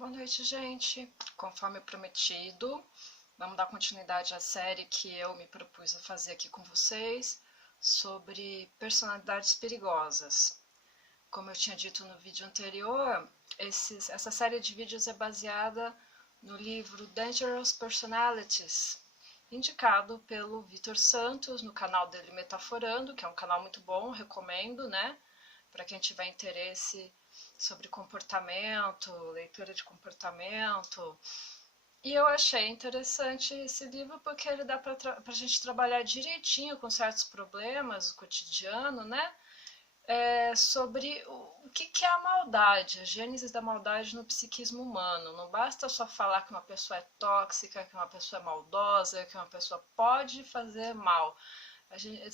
Boa noite, gente. Conforme prometido, vamos dar continuidade à série que eu me propus a fazer aqui com vocês sobre personalidades perigosas. Como eu tinha dito no vídeo anterior, essa série de vídeos é baseada no livro Dangerous Personalities, indicado pelo Vitor Santos no canal dele Metaforando, que é um canal muito bom, recomendo, né? Para quem tiver interesse sobre comportamento, leitura de comportamento. E eu achei interessante esse livro porque ele dá para a gente trabalhar direitinho com certos problemas do cotidiano, né? Sobre o que é a maldade, a gênese da maldade no psiquismo humano. Não basta só falar que uma pessoa é tóxica, que uma pessoa é maldosa, que uma pessoa pode fazer mal.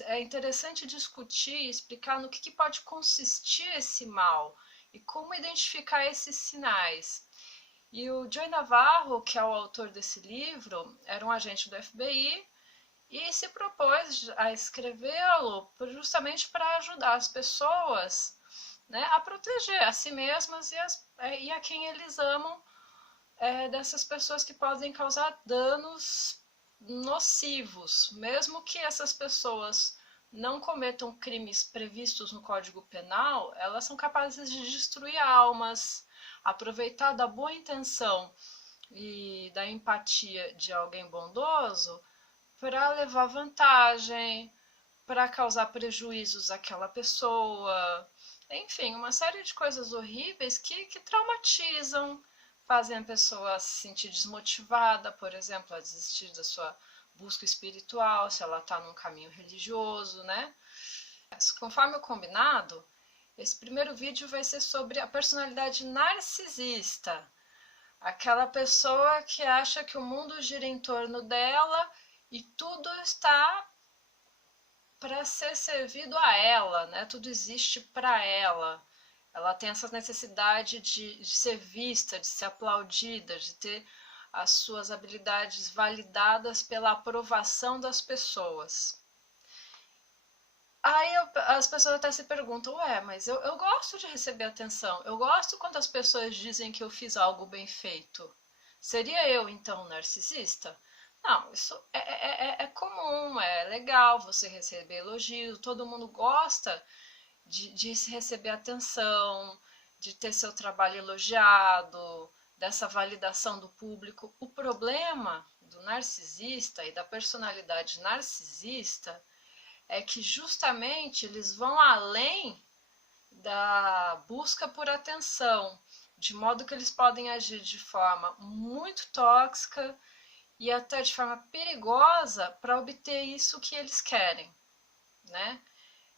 É interessante discutir e explicar no que pode consistir esse mal e como identificar esses sinais. E o Joey Navarro, que é o autor desse livro, era um agente do FBI e se propôs a escrevê-lo justamente para ajudar as pessoas, né, a proteger a si mesmas e a quem eles amam dessas pessoas que podem causar danos nocivos, mesmo que essas pessoas não cometam crimes previstos no Código Penal, elas são capazes de destruir almas, aproveitar da boa intenção e da empatia de alguém bondoso para levar vantagem, para causar prejuízos àquela pessoa, enfim, uma série de coisas horríveis que traumatizam, fazem a pessoa se sentir desmotivada, por exemplo, a desistir da sua busca espiritual, se ela está num caminho religioso, né? Conforme o combinado, esse primeiro vídeo vai ser sobre a personalidade narcisista, aquela pessoa que acha que o mundo gira em torno dela e tudo está para ser servido a ela, né? Tudo existe para ela. Ela tem essa necessidade de ser vista, de ser aplaudida, de ter as suas habilidades validadas pela aprovação das pessoas. Aí as pessoas até se perguntam, mas eu gosto de receber atenção, eu gosto quando as pessoas dizem que eu fiz algo bem feito. Seria eu, então, narcisista? Não, isso é comum, é legal você receber elogio, todo mundo gosta de receber atenção, de ter seu trabalho elogiado, dessa validação do público. O problema do narcisista e da personalidade narcisista é que justamente eles vão além da busca por atenção, de modo que eles podem agir de forma muito tóxica e até de forma perigosa para obter isso que eles querem, né?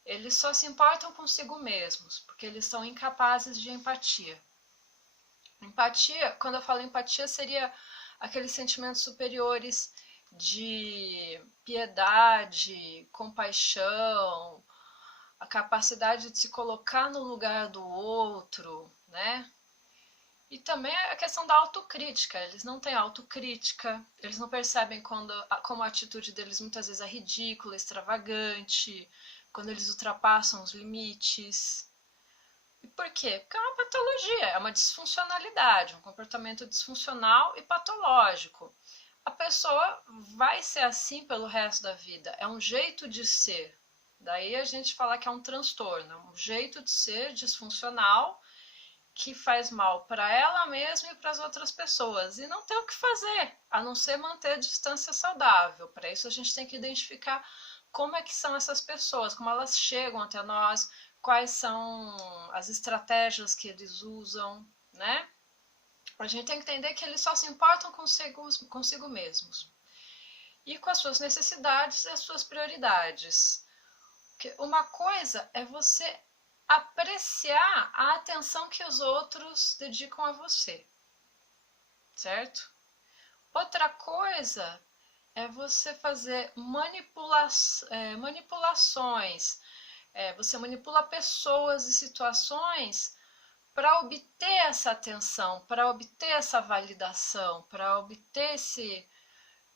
Eles só se importam consigo mesmos, porque eles são incapazes de empatia. Empatia, quando eu falo empatia, seria aqueles sentimentos superiores de piedade, compaixão, a capacidade de se colocar no lugar do outro, né? E também a questão da autocrítica. Eles não têm autocrítica, eles não percebem como a atitude deles muitas vezes é ridícula, extravagante, quando eles ultrapassam os limites. E por quê? Porque é uma patologia, é uma disfuncionalidade, um comportamento disfuncional e patológico. A pessoa vai ser assim pelo resto da vida, é um jeito de ser. Daí a gente fala que é um transtorno, é um jeito de ser disfuncional que faz mal para ela mesma e para as outras pessoas. E não tem o que fazer, a não ser manter a distância saudável. Para isso a gente tem que identificar como é que são essas pessoas, como elas chegam até nós, quais são as estratégias que eles usam, né? A gente tem que entender que eles só se importam consigo mesmos e com as suas necessidades e as suas prioridades. Porque uma coisa é você apreciar a atenção que os outros dedicam a você, certo? Outra coisa é você fazer manipulações, você manipula pessoas e situações para obter essa atenção, para obter essa validação, para obter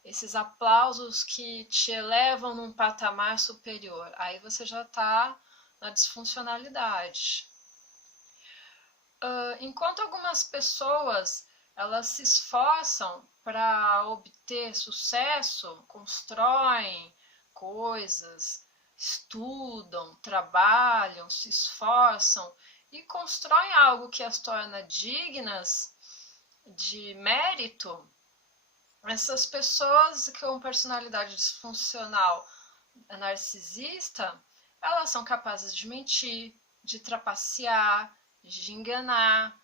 esses aplausos que te elevam num patamar superior. Aí você já está na disfuncionalidade. Enquanto algumas pessoas elas se esforçam para obter sucesso, constroem coisas, estudam, trabalham, se esforçam e constroem algo que as torna dignas de mérito. Essas pessoas com personalidade disfuncional narcisista, elas são capazes de mentir, de trapacear, de enganar,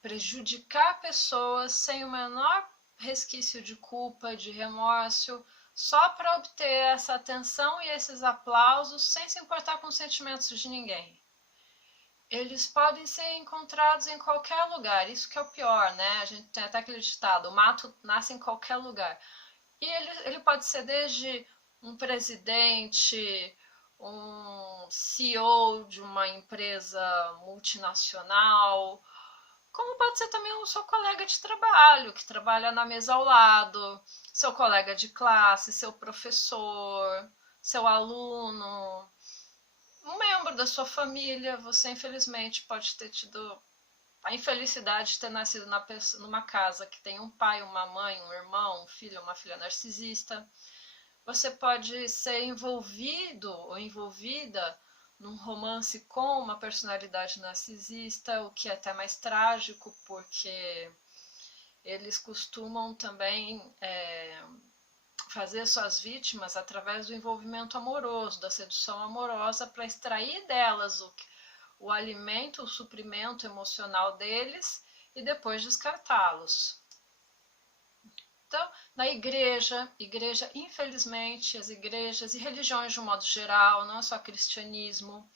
prejudicar pessoas sem o menor resquício de culpa, de remorso, só para obter essa atenção e esses aplausos sem se importar com os sentimentos de ninguém. Eles podem ser encontrados em qualquer lugar, isso que é o pior, né? A gente tem até aquele ditado, o mato nasce em qualquer lugar. E ele pode ser desde um presidente, um CEO de uma empresa multinacional, como pode ser também o seu colega de trabalho, que trabalha na mesa ao lado, seu colega de classe, seu professor, seu aluno, um membro da sua família. Você, infelizmente, pode ter tido a infelicidade de ter nascido numa casa que tem um pai, uma mãe, um irmão, um filho, uma filha narcisista. Você pode ser envolvido ou envolvida num romance com uma personalidade narcisista, o que é até mais trágico, porque eles costumam também fazer suas vítimas através do envolvimento amoroso, da sedução amorosa, para extrair delas o alimento, o suprimento emocional deles e depois descartá-los. Então, na igreja, infelizmente, as igrejas e religiões de um modo geral, não é só cristianismo,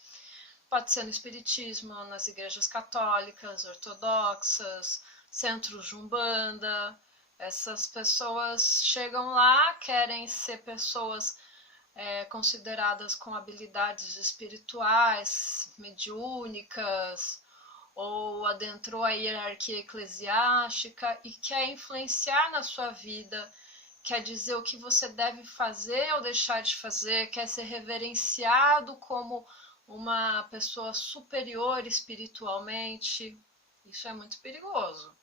pode ser no espiritismo, nas igrejas católicas, ortodoxas, centros de umbanda. Essas pessoas chegam lá, querem ser pessoas consideradas com habilidades espirituais, mediúnicas, ou adentrou a hierarquia eclesiástica e quer influenciar na sua vida, quer dizer o que você deve fazer ou deixar de fazer, quer ser reverenciado como uma pessoa superior espiritualmente. Isso é muito perigoso.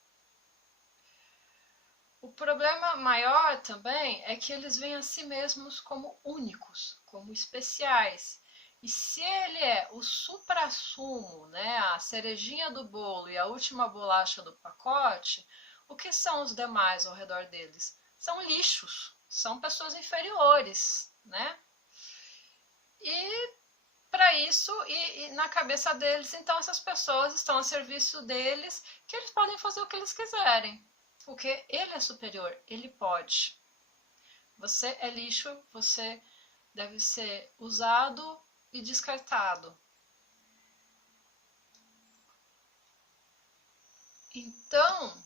O problema maior também é que eles veem a si mesmos como únicos, como especiais. E se ele é o suprassumo, né, a cerejinha do bolo e a última bolacha do pacote, o que são os demais ao redor deles? São lixos, são pessoas inferiores, né? E para isso, e na cabeça deles, então essas pessoas estão a serviço deles, que eles podem fazer o que eles quiserem. Porque ele é superior, ele pode. Você é lixo, você deve ser usado e descartado. Então,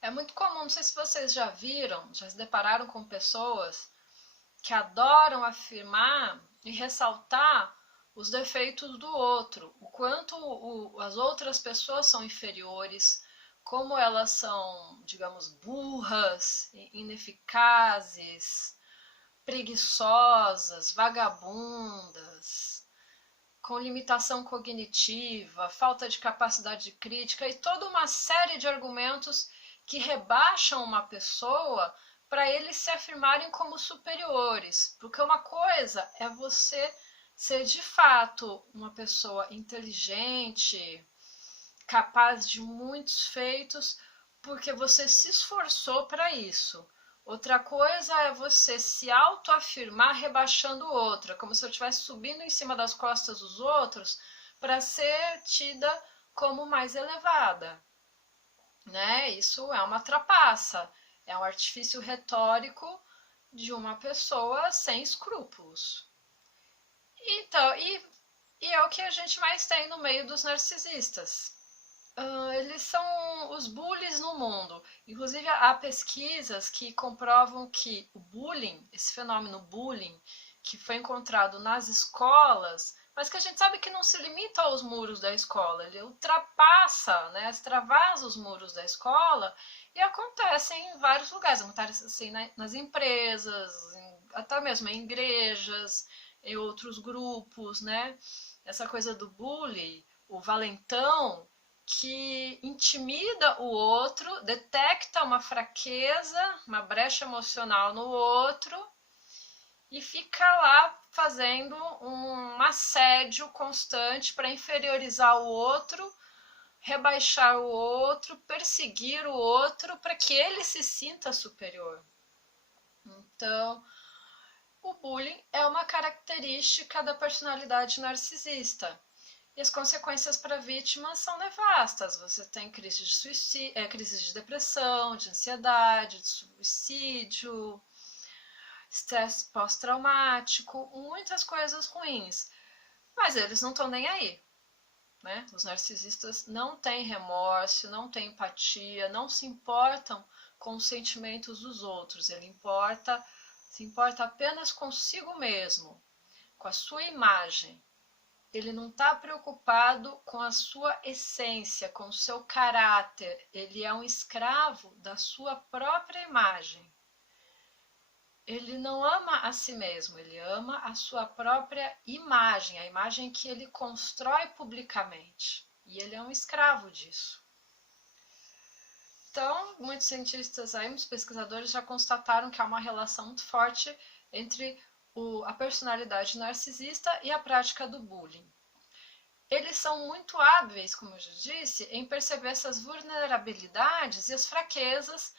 é muito comum, não sei se vocês já viram, já se depararam com pessoas que adoram afirmar e ressaltar os defeitos do outro, o quanto as outras pessoas são inferiores, como elas são, digamos, burras, ineficazes, preguiçosas, vagabundas, com limitação cognitiva, falta de capacidade de crítica e toda uma série de argumentos que rebaixam uma pessoa para eles se afirmarem como superiores. Porque uma coisa é você ser de fato uma pessoa inteligente, capaz de muitos feitos, porque você se esforçou para isso. Outra coisa é você se autoafirmar rebaixando outra, como se eu estivesse subindo em cima das costas dos outros para ser tida como mais elevada. Né? Isso é uma trapaça, é um artifício retórico de uma pessoa sem escrúpulos. Então, e é o que a gente mais tem no meio dos narcisistas. Eles são os bullies no mundo. Inclusive, há pesquisas que comprovam que o bullying, esse fenômeno bullying, que foi encontrado nas escolas, mas que a gente sabe que não se limita aos muros da escola, ele ultrapassa, né, extravasa os muros da escola e acontece em vários lugares, acontece assim, nas empresas, até mesmo em igrejas, em outros grupos, né? Essa coisa do bully, o valentão, que intimida o outro, detecta uma fraqueza, uma brecha emocional no outro e fica lá fazendo um assédio constante para inferiorizar o outro, rebaixar o outro, perseguir o outro para que ele se sinta superior. Então, o bullying é uma característica da personalidade narcisista. E as consequências para a vítima são nefastas. Você tem crise de suicídio, crise de depressão, de ansiedade, de suicídio, estresse pós-traumático, muitas coisas ruins. Mas eles não estão nem aí. Né? Os narcisistas não têm remorso, não têm empatia, não se importam com os sentimentos dos outros. Ele se importa apenas consigo mesmo, com a sua imagem. Ele não está preocupado com a sua essência, com o seu caráter. Ele é um escravo da sua própria imagem. Ele não ama a si mesmo, ele ama a sua própria imagem, a imagem que ele constrói publicamente. E ele é um escravo disso. Então, muitos cientistas aí, muitos pesquisadores já constataram que há uma relação muito forte entre a personalidade narcisista e a prática do bullying. Eles são muito hábeis, como eu já disse, em perceber essas vulnerabilidades e as fraquezas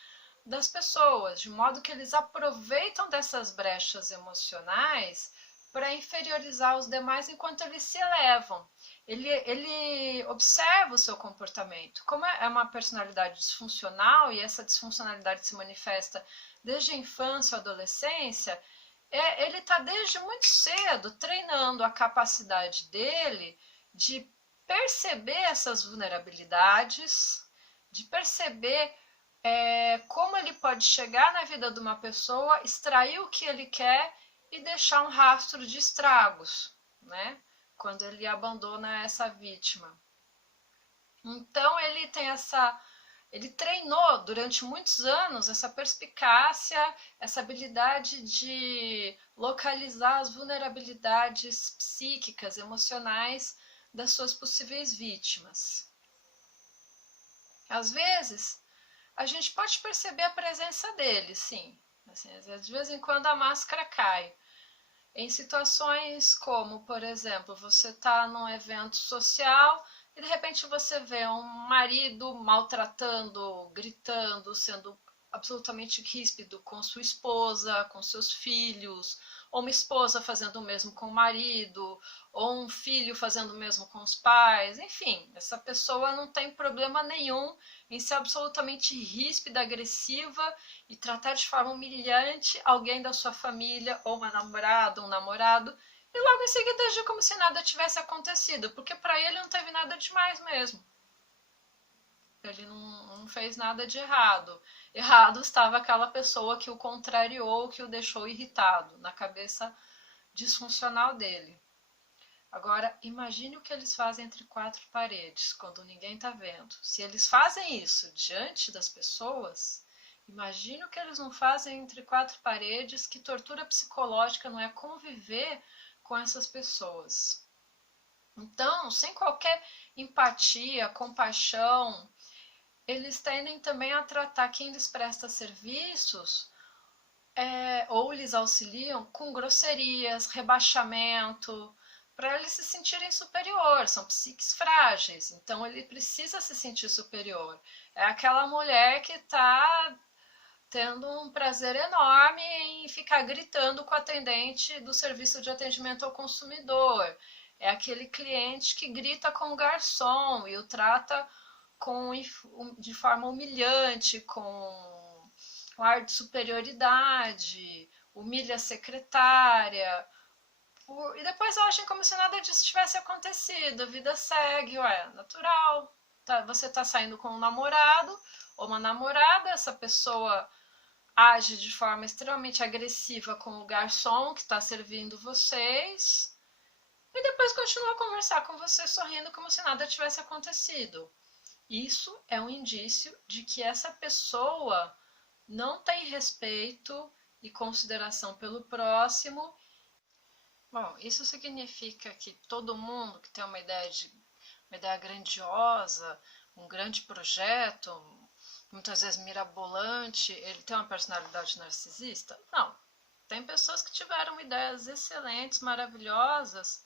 das pessoas, de modo que eles aproveitam dessas brechas emocionais para inferiorizar os demais enquanto eles se elevam. Ele observa o seu comportamento. Como é uma personalidade disfuncional e essa disfuncionalidade se manifesta desde a infância ou adolescência, ele está desde muito cedo treinando a capacidade dele de perceber essas vulnerabilidades, de perceber como ele pode chegar na vida de uma pessoa, extrair o que ele quer e deixar um rastro de estragos, né? Quando ele abandona essa vítima. Então ele treinou durante muitos anos essa perspicácia, essa habilidade de localizar as vulnerabilidades psíquicas, emocionais das suas possíveis vítimas. Às vezes, a gente pode perceber a presença dele, sim. Assim, de vez em quando a máscara cai. Em situações como, por exemplo, você está num evento social e de repente você vê um marido maltratando, gritando, sendo absolutamente ríspido com sua esposa, com seus filhos, ou uma esposa fazendo o mesmo com o marido, ou um filho fazendo o mesmo com os pais. Enfim, essa pessoa não tem problema nenhum em ser absolutamente ríspida, agressiva e tratar de forma humilhante alguém da sua família, ou uma namorada, um namorado, e logo em seguida agir como se nada tivesse acontecido, porque para ele não teve nada demais mesmo. Ele não fez nada de errado. Errado estava aquela pessoa que o contrariou, que o deixou irritado, na cabeça disfuncional dele. Agora, imagine o que eles fazem entre quatro paredes, quando ninguém está vendo. Se eles fazem isso diante das pessoas, imagine o que eles não fazem entre quatro paredes, que tortura psicológica não é conviver com essas pessoas. Então, sem qualquer empatia, compaixão, eles tendem também a tratar quem lhes presta serviços ou lhes auxiliam com grosserias, rebaixamento, para eles se sentirem superior, são psiques frágeis, então ele precisa se sentir superior. É aquela mulher que está tendo um prazer enorme em ficar gritando com o atendente do serviço de atendimento ao consumidor. É aquele cliente que grita com o garçom e o trata de forma humilhante, com ar de superioridade, humilha a secretária, e depois agem como se nada disso tivesse acontecido, a vida segue, natural. Você está saindo com um namorado ou uma namorada, essa pessoa age de forma extremamente agressiva com o garçom que está servindo vocês, e depois continua a conversar com você sorrindo como se nada tivesse acontecido. Isso é um indício de que essa pessoa não tem respeito e consideração pelo próximo. Bom, isso significa que todo mundo que tem uma ideia grandiosa, um grande projeto, muitas vezes mirabolante, ele tem uma personalidade narcisista? Não. Tem pessoas que tiveram ideias excelentes, maravilhosas,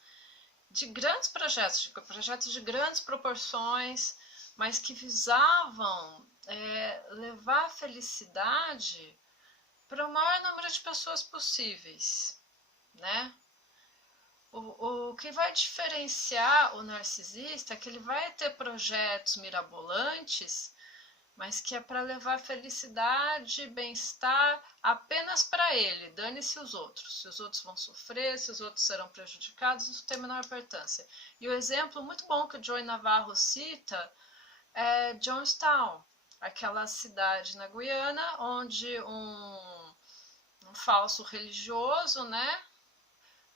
de grandes projetos de grandes proporções, mas que visavam levar a felicidade para o maior número de pessoas possíveis, né? O que vai diferenciar o narcisista é que ele vai ter projetos mirabolantes, mas que é para levar felicidade, bem-estar apenas para ele, dane-se os outros. Se os outros vão sofrer, se os outros serão prejudicados, isso tem a menor importância. E o exemplo muito bom que o Joey Navarro cita é Jonestown, aquela cidade na Guiana onde um falso religioso, né,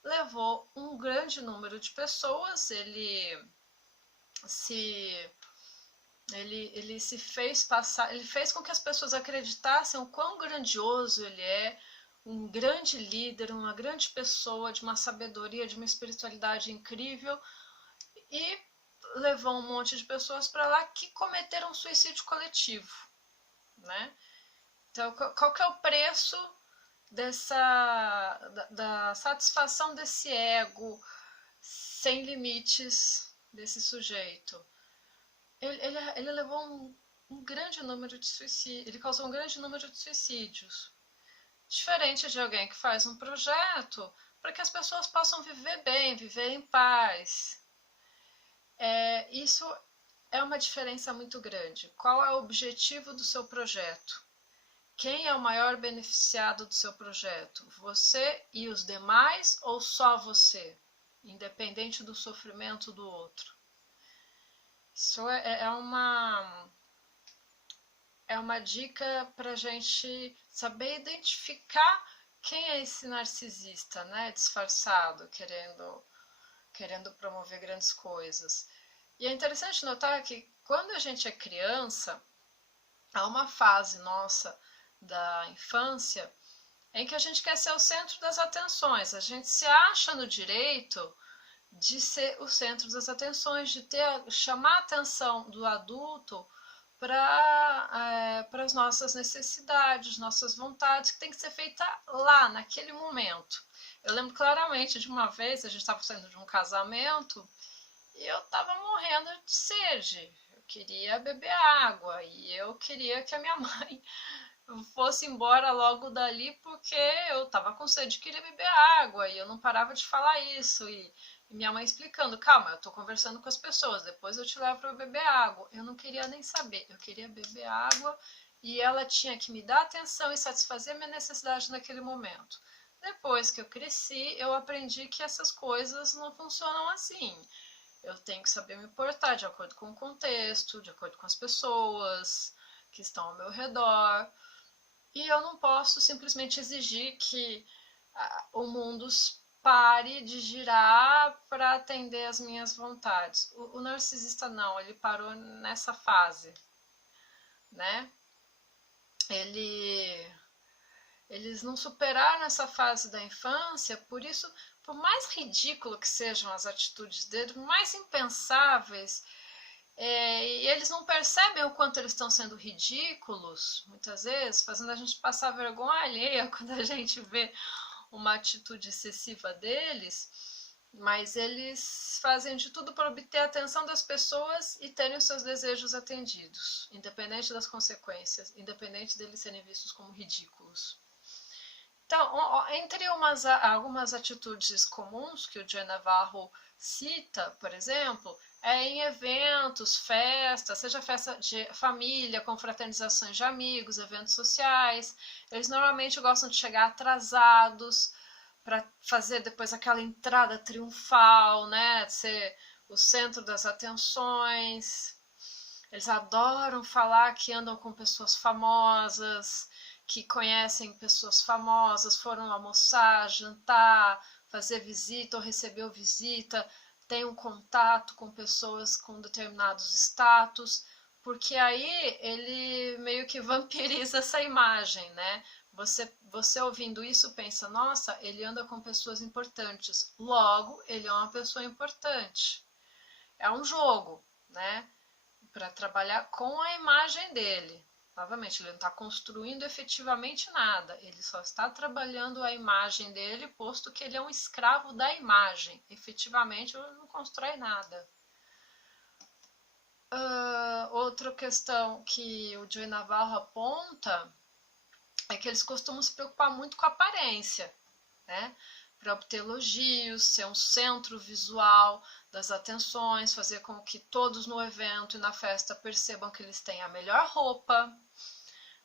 levou um grande número de pessoas, ele se fez passar, ele fez com que as pessoas acreditassem o quão grandioso ele é, um grande líder, uma grande pessoa de uma sabedoria, de uma espiritualidade incrível, e levou um monte de pessoas para lá que cometeram suicídio coletivo, né? Então, qual que é o preço da satisfação desse ego sem limites desse sujeito? Ele levou um grande número de suicídios, ele causou um grande número de suicídios. Diferente de alguém que faz um projeto para que as pessoas possam viver bem, viver em paz. Isso é uma diferença muito grande. Qual é o objetivo do seu projeto? Quem é o maior beneficiado do seu projeto? Você e os demais ou só você? Independente do sofrimento do outro. Isso é uma dica para a gente saber identificar quem é esse narcisista, né? Disfarçado, querendo promover grandes coisas. E é interessante notar que quando a gente é criança, há uma fase nossa da infância em que a gente quer ser o centro das atenções, a gente se acha no direito de ser o centro das atenções, de chamar a atenção do adulto para as nossas necessidades, nossas vontades, que tem que ser feita lá, naquele momento. Eu lembro claramente de uma vez, a gente estava saindo de um casamento e eu estava morrendo de sede. Eu queria beber água e eu queria que a minha mãe fosse embora logo dali porque eu estava com sede e queria beber água e eu não parava de falar isso. E minha mãe explicando, calma, eu estou conversando com as pessoas, depois eu te levo para beber água. Eu não queria nem saber, eu queria beber água e ela tinha que me dar atenção e satisfazer a minha necessidade naquele momento. Depois que eu cresci, eu aprendi que essas coisas não funcionam assim. Eu tenho que saber me portar de acordo com o contexto, de acordo com as pessoas que estão ao meu redor. E eu não posso simplesmente exigir que o mundo pare de girar para atender as minhas vontades. O narcisista não, ele parou nessa fase, né? Eles não superaram essa fase da infância, por isso, por mais ridículo que sejam as atitudes dele, por mais impensáveis, e eles não percebem o quanto eles estão sendo ridículos, muitas vezes, fazendo a gente passar vergonha alheia quando a gente vê uma atitude excessiva deles, mas eles fazem de tudo para obter a atenção das pessoas e terem os seus desejos atendidos, independente das consequências, independente deles serem vistos como ridículos. Então, entre algumas atitudes comuns que o Joey Navarro cita, por exemplo, em eventos, festas, seja festa de família, confraternizações de amigos, eventos sociais, eles normalmente gostam de chegar atrasados para fazer depois aquela entrada triunfal, né, de ser o centro das atenções. Eles adoram falar que andam com pessoas famosas, que conhecem pessoas famosas, foram almoçar, jantar, fazer visita ou recebeu visita, tem um contato com pessoas com determinados status, porque aí ele meio que vampiriza essa imagem, né? Você ouvindo isso pensa, nossa, ele anda com pessoas importantes, logo ele é uma pessoa importante. É um jogo, né? para trabalhar com a imagem dele. Novamente, ele não está construindo efetivamente nada, ele só está trabalhando a imagem dele, posto que ele é um escravo da imagem. Efetivamente, ele não constrói nada. Outra questão que o Joey Navarro aponta é que eles costumam se preocupar muito com a aparência, né? Para obter elogios, ser um centro visual das atenções, fazer com que todos no evento e na festa percebam que eles têm a melhor roupa,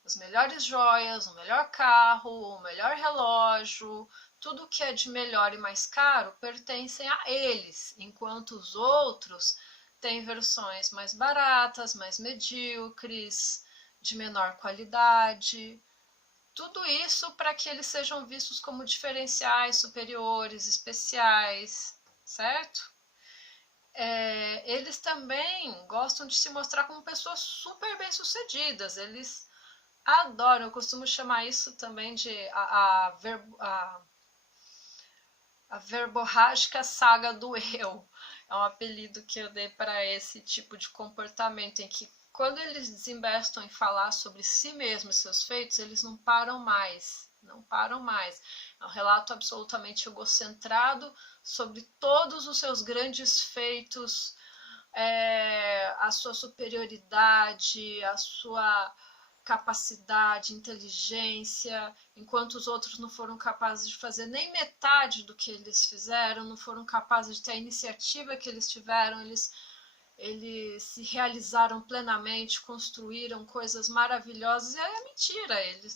as melhores joias, o melhor carro, o melhor relógio, tudo que é de melhor e mais caro pertencem a eles, enquanto os outros têm versões mais baratas, mais medíocres, de menor qualidade. Tudo isso para que eles sejam vistos como diferenciais, superiores, especiais, certo? Eles também gostam de se mostrar como pessoas super bem-sucedidas. Eles adoram, eu costumo chamar isso também de a verborrágica saga do eu. É um apelido que eu dei para esse tipo de comportamento em que quando eles desinvestem em falar sobre si mesmos e seus feitos, eles não param mais. Não param mais. É um relato absolutamente egocentrado sobre todos os seus grandes feitos, a sua superioridade, a sua capacidade, inteligência, enquanto os outros não foram capazes de fazer nem metade do que eles fizeram, não foram capazes de ter a iniciativa que eles tiveram, eles se realizaram plenamente, construíram coisas maravilhosas, e é mentira, eles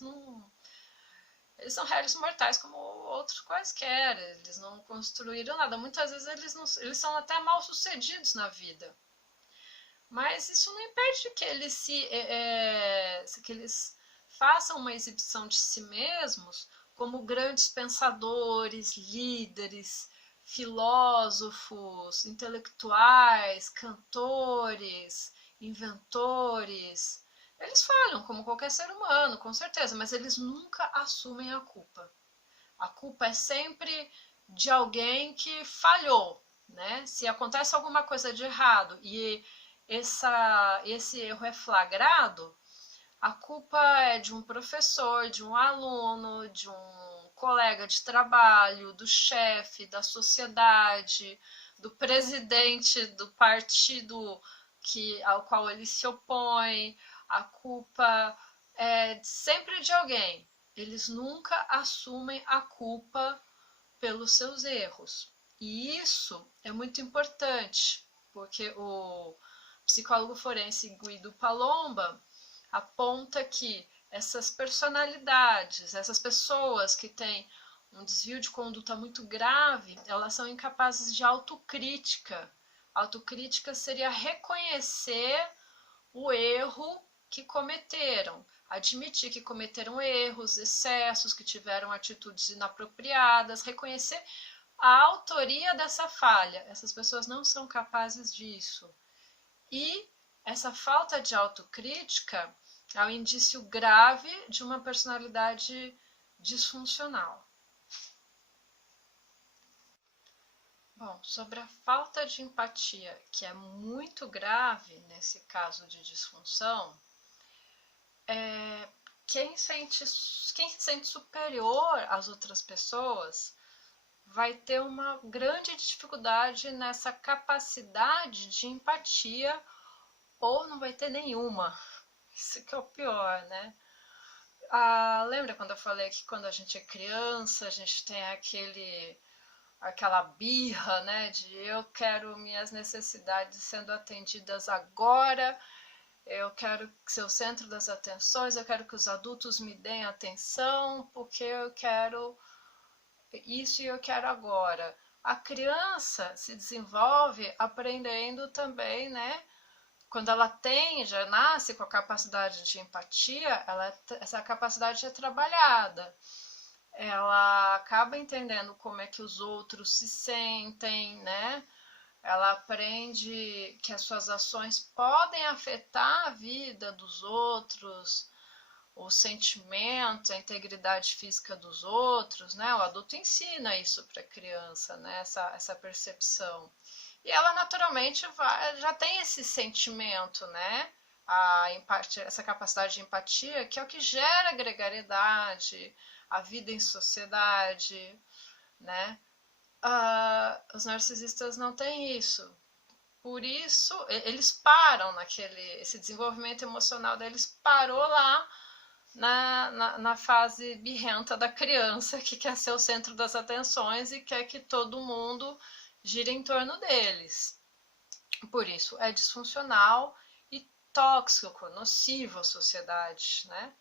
são réis mortais como outros quaisquer, eles não construíram nada, muitas vezes eles são até mal sucedidos na vida, mas isso não impede que eles façam uma exibição de si mesmos como grandes pensadores, líderes, filósofos, intelectuais, cantores, inventores. Eles falham, como qualquer ser humano, com certeza, mas eles nunca assumem a culpa. A culpa é sempre de alguém que falhou, né? Se acontece alguma coisa de errado e esse erro é flagrado, a culpa é de um professor, de um aluno, de um colega de trabalho, do chefe, da sociedade, do presidente do partido ao qual ele se opõe. A culpa é sempre de alguém. Eles nunca assumem a culpa pelos seus erros. E isso é muito importante, porque o psicólogo forense Guido Palomba aponta que essas personalidades, essas pessoas que têm um desvio de conduta muito grave, elas são incapazes de autocrítica. Autocrítica seria reconhecer o erro que cometeram, admitir que cometeram erros, excessos, que tiveram atitudes inapropriadas, reconhecer a autoria dessa falha. Essas pessoas não são capazes disso. E essa falta de autocrítica é um indício grave de uma personalidade disfuncional. Bom, sobre a falta de empatia, que é muito grave nesse caso de disfunção, quem se sente superior às outras pessoas vai ter uma grande dificuldade nessa capacidade de empatia, ou não vai ter nenhuma. Isso que é o pior, né? Lembra quando eu falei que quando a gente é criança, a gente tem aquela birra, né, de eu quero minhas necessidades sendo atendidas agora, eu quero ser o centro das atenções, eu quero que os adultos me deem atenção, porque eu quero isso e eu quero agora. A criança se desenvolve aprendendo também, né? Quando ela já nasce com a capacidade de empatia, essa capacidade é trabalhada. Ela acaba entendendo como é que os outros se sentem, né? Ela aprende que as suas ações podem afetar a vida dos outros, os sentimentos, a integridade física dos outros, né? O adulto ensina isso para a criança, né? Essa percepção. e ela naturalmente já tem esse sentimento, né? Essa capacidade de empatia, que é o que gera gregariedade, a vida em sociedade, né? Os narcisistas não têm isso. Por isso, eles param esse desenvolvimento emocional deles parou lá na fase birrenta da criança, que quer ser o centro das atenções e quer que todo mundo gire em torno deles. Por isso, é disfuncional e tóxico, nocivo à sociedade, né?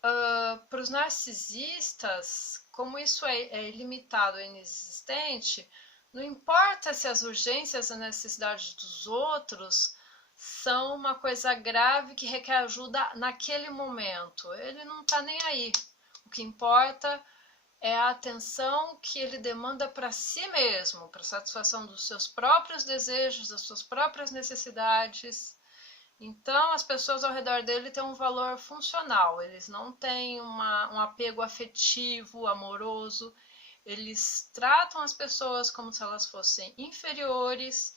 Para os narcisistas, como isso é ilimitado e inexistente, não importa se as urgências e necessidades dos outros são uma coisa grave que requer ajuda naquele momento. Ele não está nem aí. O que importa é a atenção que ele demanda para si mesmo, para a satisfação dos seus próprios desejos, das suas próprias necessidades. Então, as pessoas ao redor dele têm um valor funcional, eles não têm um apego afetivo, amoroso, eles tratam as pessoas como se elas fossem inferiores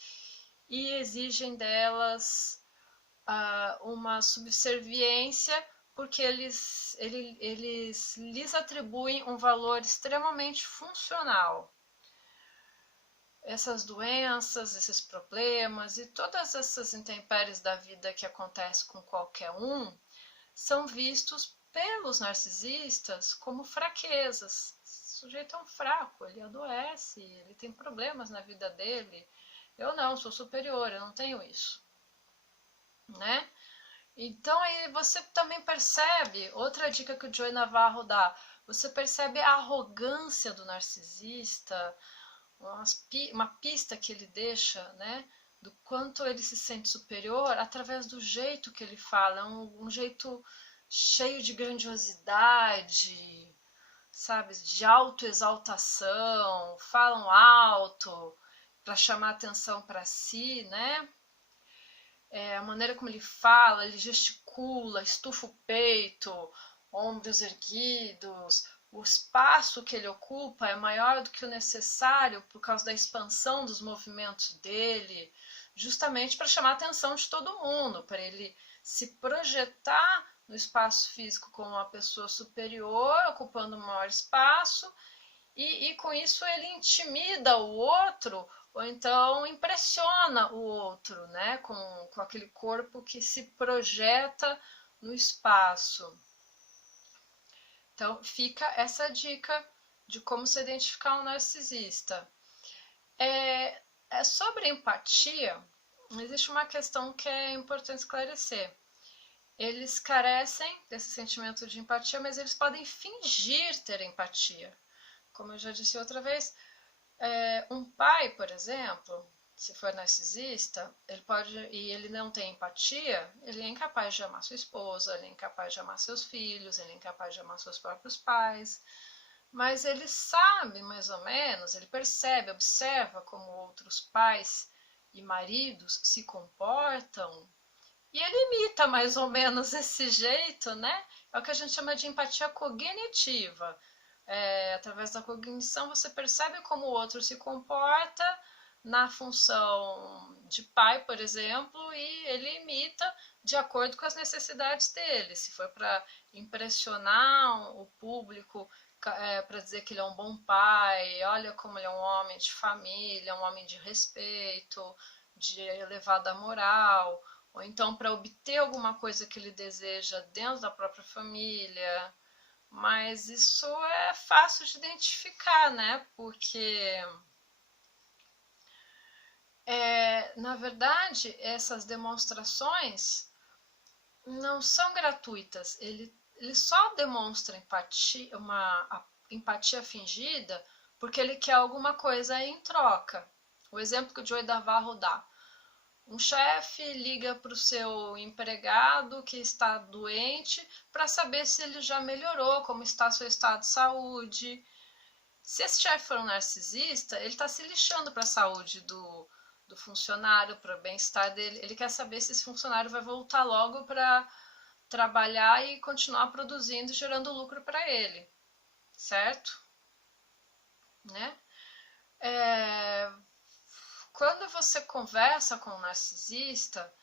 e exigem delas uma subserviência porque eles lhes atribuem um valor extremamente funcional. Essas doenças, esses problemas e todas essas intempéries da vida que acontecem com qualquer um são vistos pelos narcisistas como fraquezas. Esse sujeito é um fraco, ele adoece, ele tem problemas na vida dele. Eu não, sou superior, eu não tenho isso, né? Então aí você também percebe, outra dica que o Joey Navarro dá, você percebe a arrogância do narcisista, uma pista que ele deixa, né, do quanto ele se sente superior através do jeito que ele fala, um jeito cheio de grandiosidade, sabe, de autoexaltação, falam alto para chamar atenção para si, né? A maneira como ele fala, ele gesticula, estufa o peito, ombros erguidos, o espaço que ele ocupa é maior do que o necessário por causa da expansão dos movimentos dele, justamente para chamar a atenção de todo mundo, para ele se projetar no espaço físico como uma pessoa superior, ocupando um maior espaço, e com isso ele intimida o outro, ou então impressiona o outro, né? Com aquele corpo que se projeta no espaço. Então, fica essa dica de como se identificar um narcisista. Sobre empatia, existe uma questão que é importante esclarecer. Eles carecem desse sentimento de empatia, mas eles podem fingir ter empatia. Como eu já disse outra vez, um pai, por exemplo, se for narcisista, ele não tem empatia, ele é incapaz de amar sua esposa, ele é incapaz de amar seus filhos, ele é incapaz de amar seus próprios pais, mas ele sabe mais ou menos, ele percebe, observa como outros pais e maridos se comportam e ele imita mais ou menos esse jeito, né? É o que a gente chama de empatia cognitiva. Através da cognição você percebe como o outro se comporta na função de pai, por exemplo, e ele imita de acordo com as necessidades dele. Se for para impressionar o público, para dizer que ele é um bom pai, olha como ele é um homem de família, um homem de respeito, de elevada moral, ou então para obter alguma coisa que ele deseja dentro da própria família. Mas isso é fácil de identificar, né? Porque, na verdade, essas demonstrações não são gratuitas. Ele só demonstra empatia, uma empatia fingida porque ele quer alguma coisa em troca. O exemplo que o Joey Navarro dá. Um chefe liga para o seu empregado que está doente para saber se ele já melhorou, como está seu estado de saúde. Se esse chefe for um narcisista, ele está se lixando para a saúde do funcionário, para o bem-estar dele. Ele quer saber se esse funcionário vai voltar logo para trabalhar e continuar produzindo e gerando lucro para ele, certo? Né? Quando Quando você conversa com um narcisista,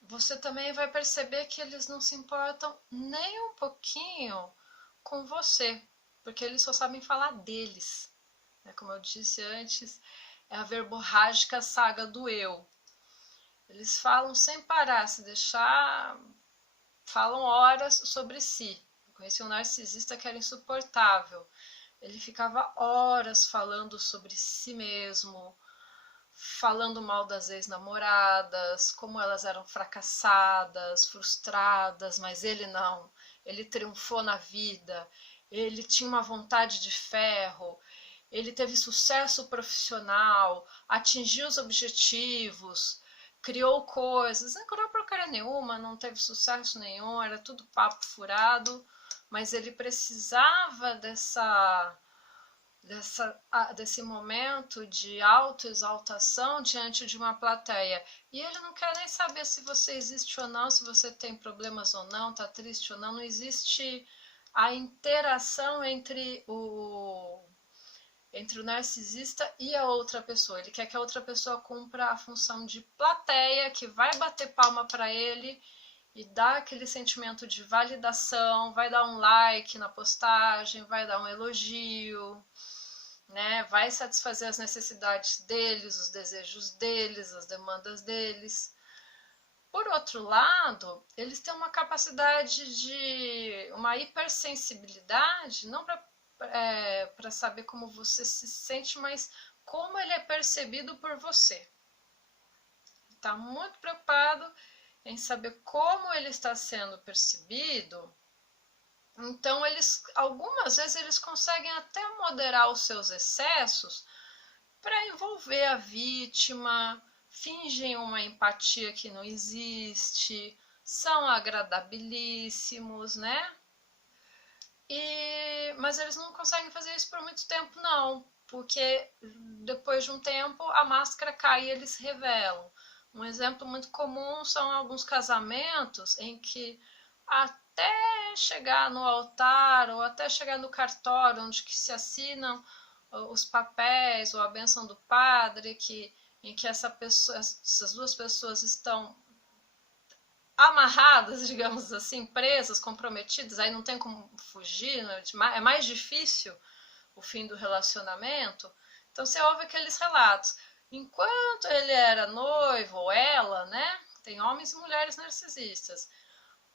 você também vai perceber que eles não se importam nem um pouquinho com você, porque eles só sabem falar deles. Como eu disse antes, é a verborrágica saga do eu. Eles falam sem parar, se deixar, falam horas sobre si. Eu conheci um narcisista que era insuportável. Ele ficava horas falando sobre si mesmo, falando mal das ex-namoradas, como elas eram fracassadas, frustradas, mas ele não. Ele triunfou na vida, ele tinha uma vontade de ferro, ele teve sucesso profissional, atingiu os objetivos, criou coisas, não criou porcaria nenhuma, não teve sucesso nenhum, era tudo papo furado, mas ele precisava desse momento de autoexaltação diante de uma plateia. E ele não quer nem saber se você existe ou não, se você tem problemas ou não, tá triste ou não. Não existe a interação entre o narcisista e a outra pessoa. Ele quer que a outra pessoa cumpra a função de plateia, que vai bater palma para ele e dar aquele sentimento de validação, vai dar um like na postagem, vai dar um elogio, né? Vai satisfazer as necessidades deles, os desejos deles, as demandas deles. Por outro lado, eles têm uma capacidade de uma hipersensibilidade, não para saber como você se sente, mas como ele é percebido por você. Está muito preocupado em saber como ele está sendo percebido. Então, algumas vezes eles conseguem até moderar os seus excessos para envolver a vítima, fingem uma empatia que não existe, são agradabilíssimos, né? Mas eles não conseguem fazer isso por muito tempo, não, porque depois de um tempo a máscara cai e eles se revelam. Um exemplo muito comum são alguns casamentos em que até chegar no altar ou até chegar no cartório onde que se assinam os papéis ou a bênção do padre, em que essas duas pessoas estão amarradas, digamos assim, presas, comprometidas, aí não tem como fugir, né? É mais difícil o fim do relacionamento. Então você ouve aqueles relatos. Enquanto ele era noivo, ou ela, né? Tem homens e mulheres narcisistas.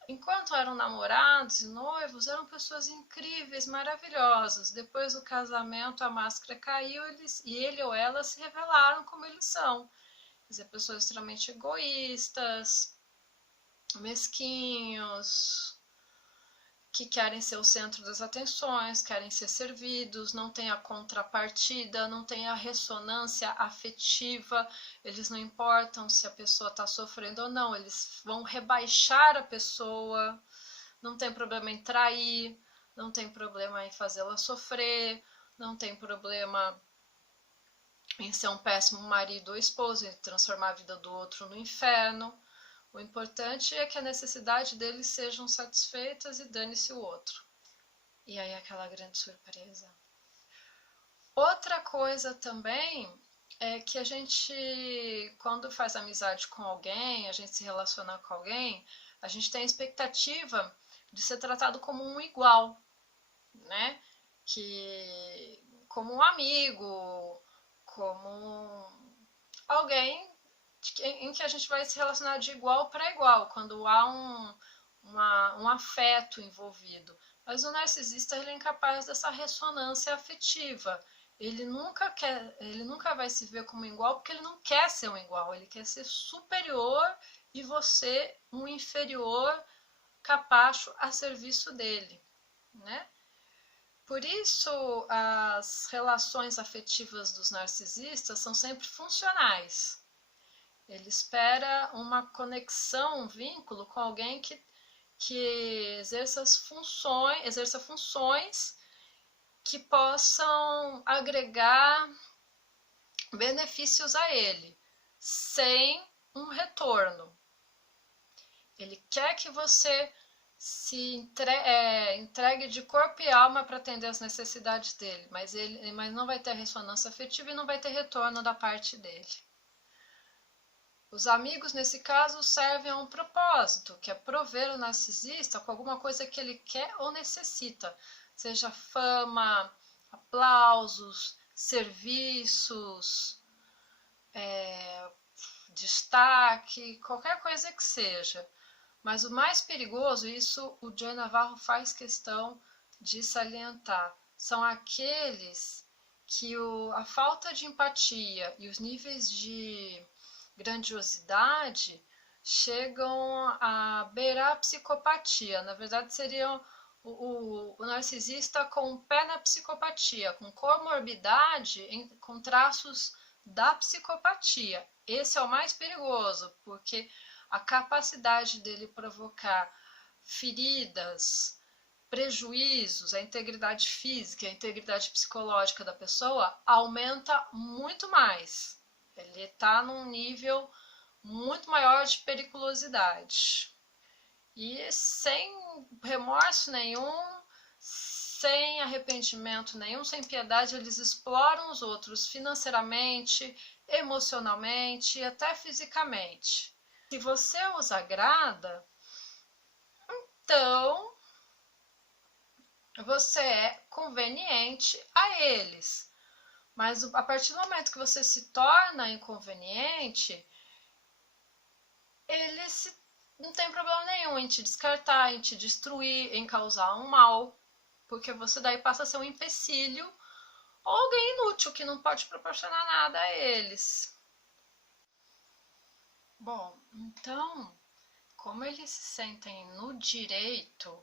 Enquanto eram namorados e noivos, eram pessoas incríveis, maravilhosas. Depois do casamento, a máscara caiu e ele ou ela se revelaram como eles são. Quer dizer, pessoas extremamente egoístas, mesquinhos, que querem ser o centro das atenções, querem ser servidos, não tem a contrapartida, não tem a ressonância afetiva, eles não importam se a pessoa está sofrendo ou não, eles vão rebaixar a pessoa, não tem problema em trair, não tem problema em fazê-la sofrer, não tem problema em ser um péssimo marido ou esposo, em transformar a vida do outro no inferno. O importante é que a necessidade deles sejam satisfeitas e dane-se o outro. E aí aquela grande surpresa. Outra coisa também é que a gente, quando faz amizade com alguém, a gente se relaciona com alguém, a gente tem a expectativa de ser tratado como um igual, né? Como um amigo, como alguém em que a gente vai se relacionar de igual para igual, quando há um afeto envolvido. Mas o narcisista ele é incapaz dessa ressonância afetiva. Ele nunca vai se ver como igual porque ele não quer ser um igual, ele quer ser superior e você um inferior capacho a serviço dele, né? Por isso, as relações afetivas dos narcisistas são sempre funcionais. Ele espera uma conexão, um vínculo com alguém que exerça funções que possam agregar benefícios a ele, sem um retorno. Ele quer que você se entregue de corpo e alma para atender as necessidades dele, mas não vai ter ressonância afetiva e não vai ter retorno da parte dele. Os amigos, nesse caso, servem a um propósito, que é prover o narcisista com alguma coisa que ele quer ou necessita, seja fama, aplausos, serviços, destaque, qualquer coisa que seja. Mas o mais perigoso, isso o Joey Navarro faz questão de salientar, são aqueles que a falta de empatia e os níveis de grandiosidade chegam a beirar a psicopatia. Na verdade, seriam o narcisista com o pé na psicopatia, com comorbidade, com traços da psicopatia. Esse é o mais perigoso, porque a capacidade dele provocar feridas, prejuízos à integridade física, à integridade psicológica da pessoa aumenta muito mais. Ele está num nível muito maior de periculosidade. E sem remorso nenhum, sem arrependimento nenhum, sem piedade, eles exploram os outros financeiramente, emocionalmente e até fisicamente. Se você os agrada, então você é conveniente a eles. Mas a partir do momento que você se torna inconveniente, eles não tem problema nenhum em te descartar, em te destruir, em causar um mal, porque você daí passa a ser um empecilho ou alguém inútil que não pode proporcionar nada a eles. Bom, então, como eles se sentem no direito,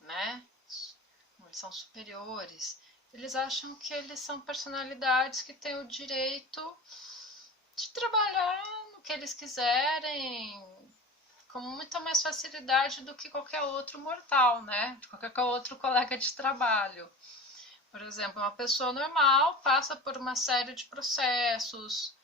né? Eles são superiores, eles acham que eles são personalidades que têm o direito de trabalhar no que eles quiserem, com muita mais facilidade do que qualquer outro mortal, né? De qualquer outro colega de trabalho. Por exemplo, uma pessoa normal passa por uma série de processos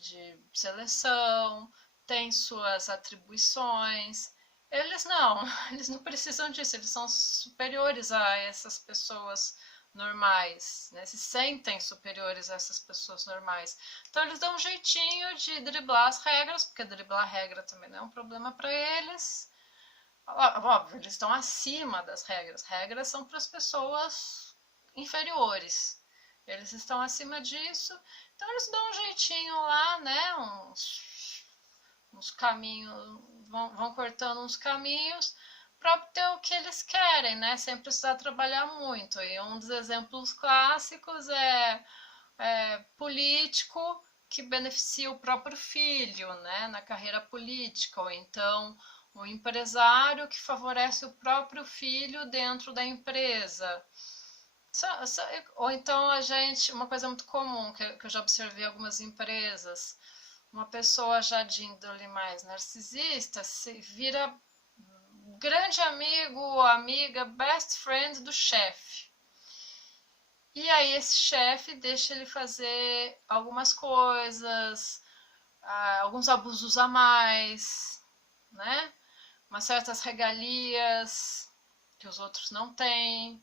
de seleção, tem suas atribuições. Eles não precisam disso, eles são superiores a essas pessoas normais, né? Se sentem superiores a essas pessoas normais. Então eles dão um jeitinho de driblar as regras, porque driblar a regra também não é um problema para eles. Óbvio, eles estão acima das regras. Regras são para as pessoas inferiores. Eles estão acima disso, então eles dão um jeitinho lá, né? Uns caminhos, vão cortando uns caminhos para obter o que eles querem, né? Sem precisar trabalhar muito. E um dos exemplos clássicos é político que beneficia o próprio filho, né? Na carreira política, ou então o empresário que favorece o próprio filho dentro da empresa. Ou então uma coisa muito comum que eu já observei em algumas empresas, uma pessoa já de índole mais narcisista se vira grande amigo ou amiga, best friend do chefe. E aí esse chefe deixa ele fazer algumas coisas, alguns abusos a mais, né? Umas certas regalias que os outros não têm.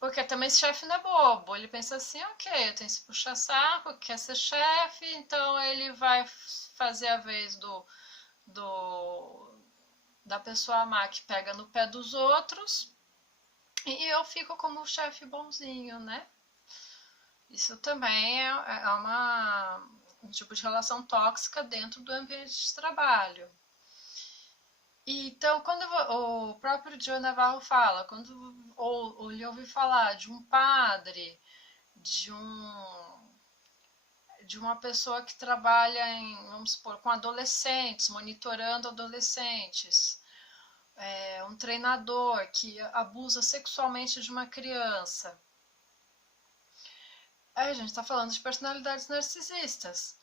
Porque também esse chefe não é bobo, ele pensa assim, ok, eu tenho esse puxa-saco, quer ser chefe, então ele vai fazer a vez da pessoa má que pega no pé dos outros e eu fico como o chefe bonzinho, né? Isso também é um tipo de relação tóxica dentro do ambiente de trabalho. Então, quando o próprio Joey Navarro fala, ou ele ouve falar de um padre, de uma pessoa que trabalha vamos supor, com adolescentes, monitorando adolescentes, um treinador que abusa sexualmente de uma criança. A gente está falando de personalidades narcisistas.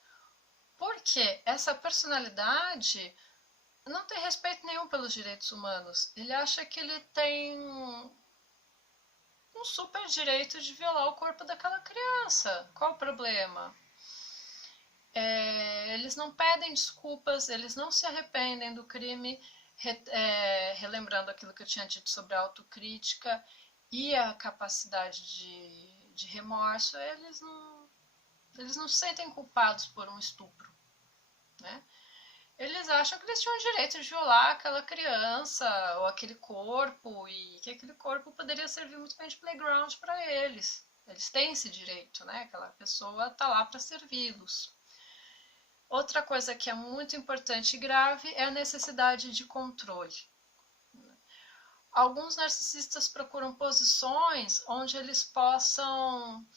Porque essa personalidade não tem respeito nenhum pelos direitos humanos. Ele acha que ele tem um super direito de violar o corpo daquela criança. Qual o problema? Eles não pedem desculpas, eles não se arrependem do crime, relembrando aquilo que eu tinha dito sobre a autocrítica e a capacidade de remorso, eles não se sentem culpados por um estupro. né? Eles acham que eles tinham o direito de violar aquela criança ou aquele corpo e que aquele corpo poderia servir muito bem de playground para eles. Eles têm esse direito, né? Aquela pessoa está lá para servi-los. Outra coisa que é muito importante e grave é a necessidade de controle. Alguns narcisistas procuram posições onde eles possam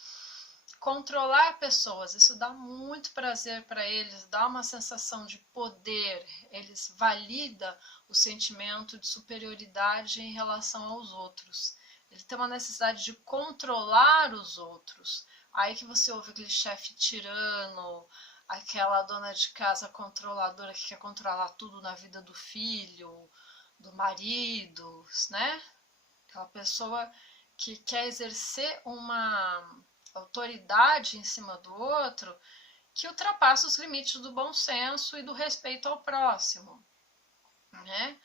controlar pessoas. Isso dá muito prazer para eles, dá uma sensação de poder. Eles validam o sentimento de superioridade em relação aos outros. Ele tem uma necessidade de controlar os outros. Aí que você ouve aquele chefe tirano, aquela dona de casa controladora que quer controlar tudo na vida do filho, do marido, né? Aquela pessoa que quer exercer uma autoridade em cima do outro que ultrapassa os limites do bom senso e do respeito ao próximo, né?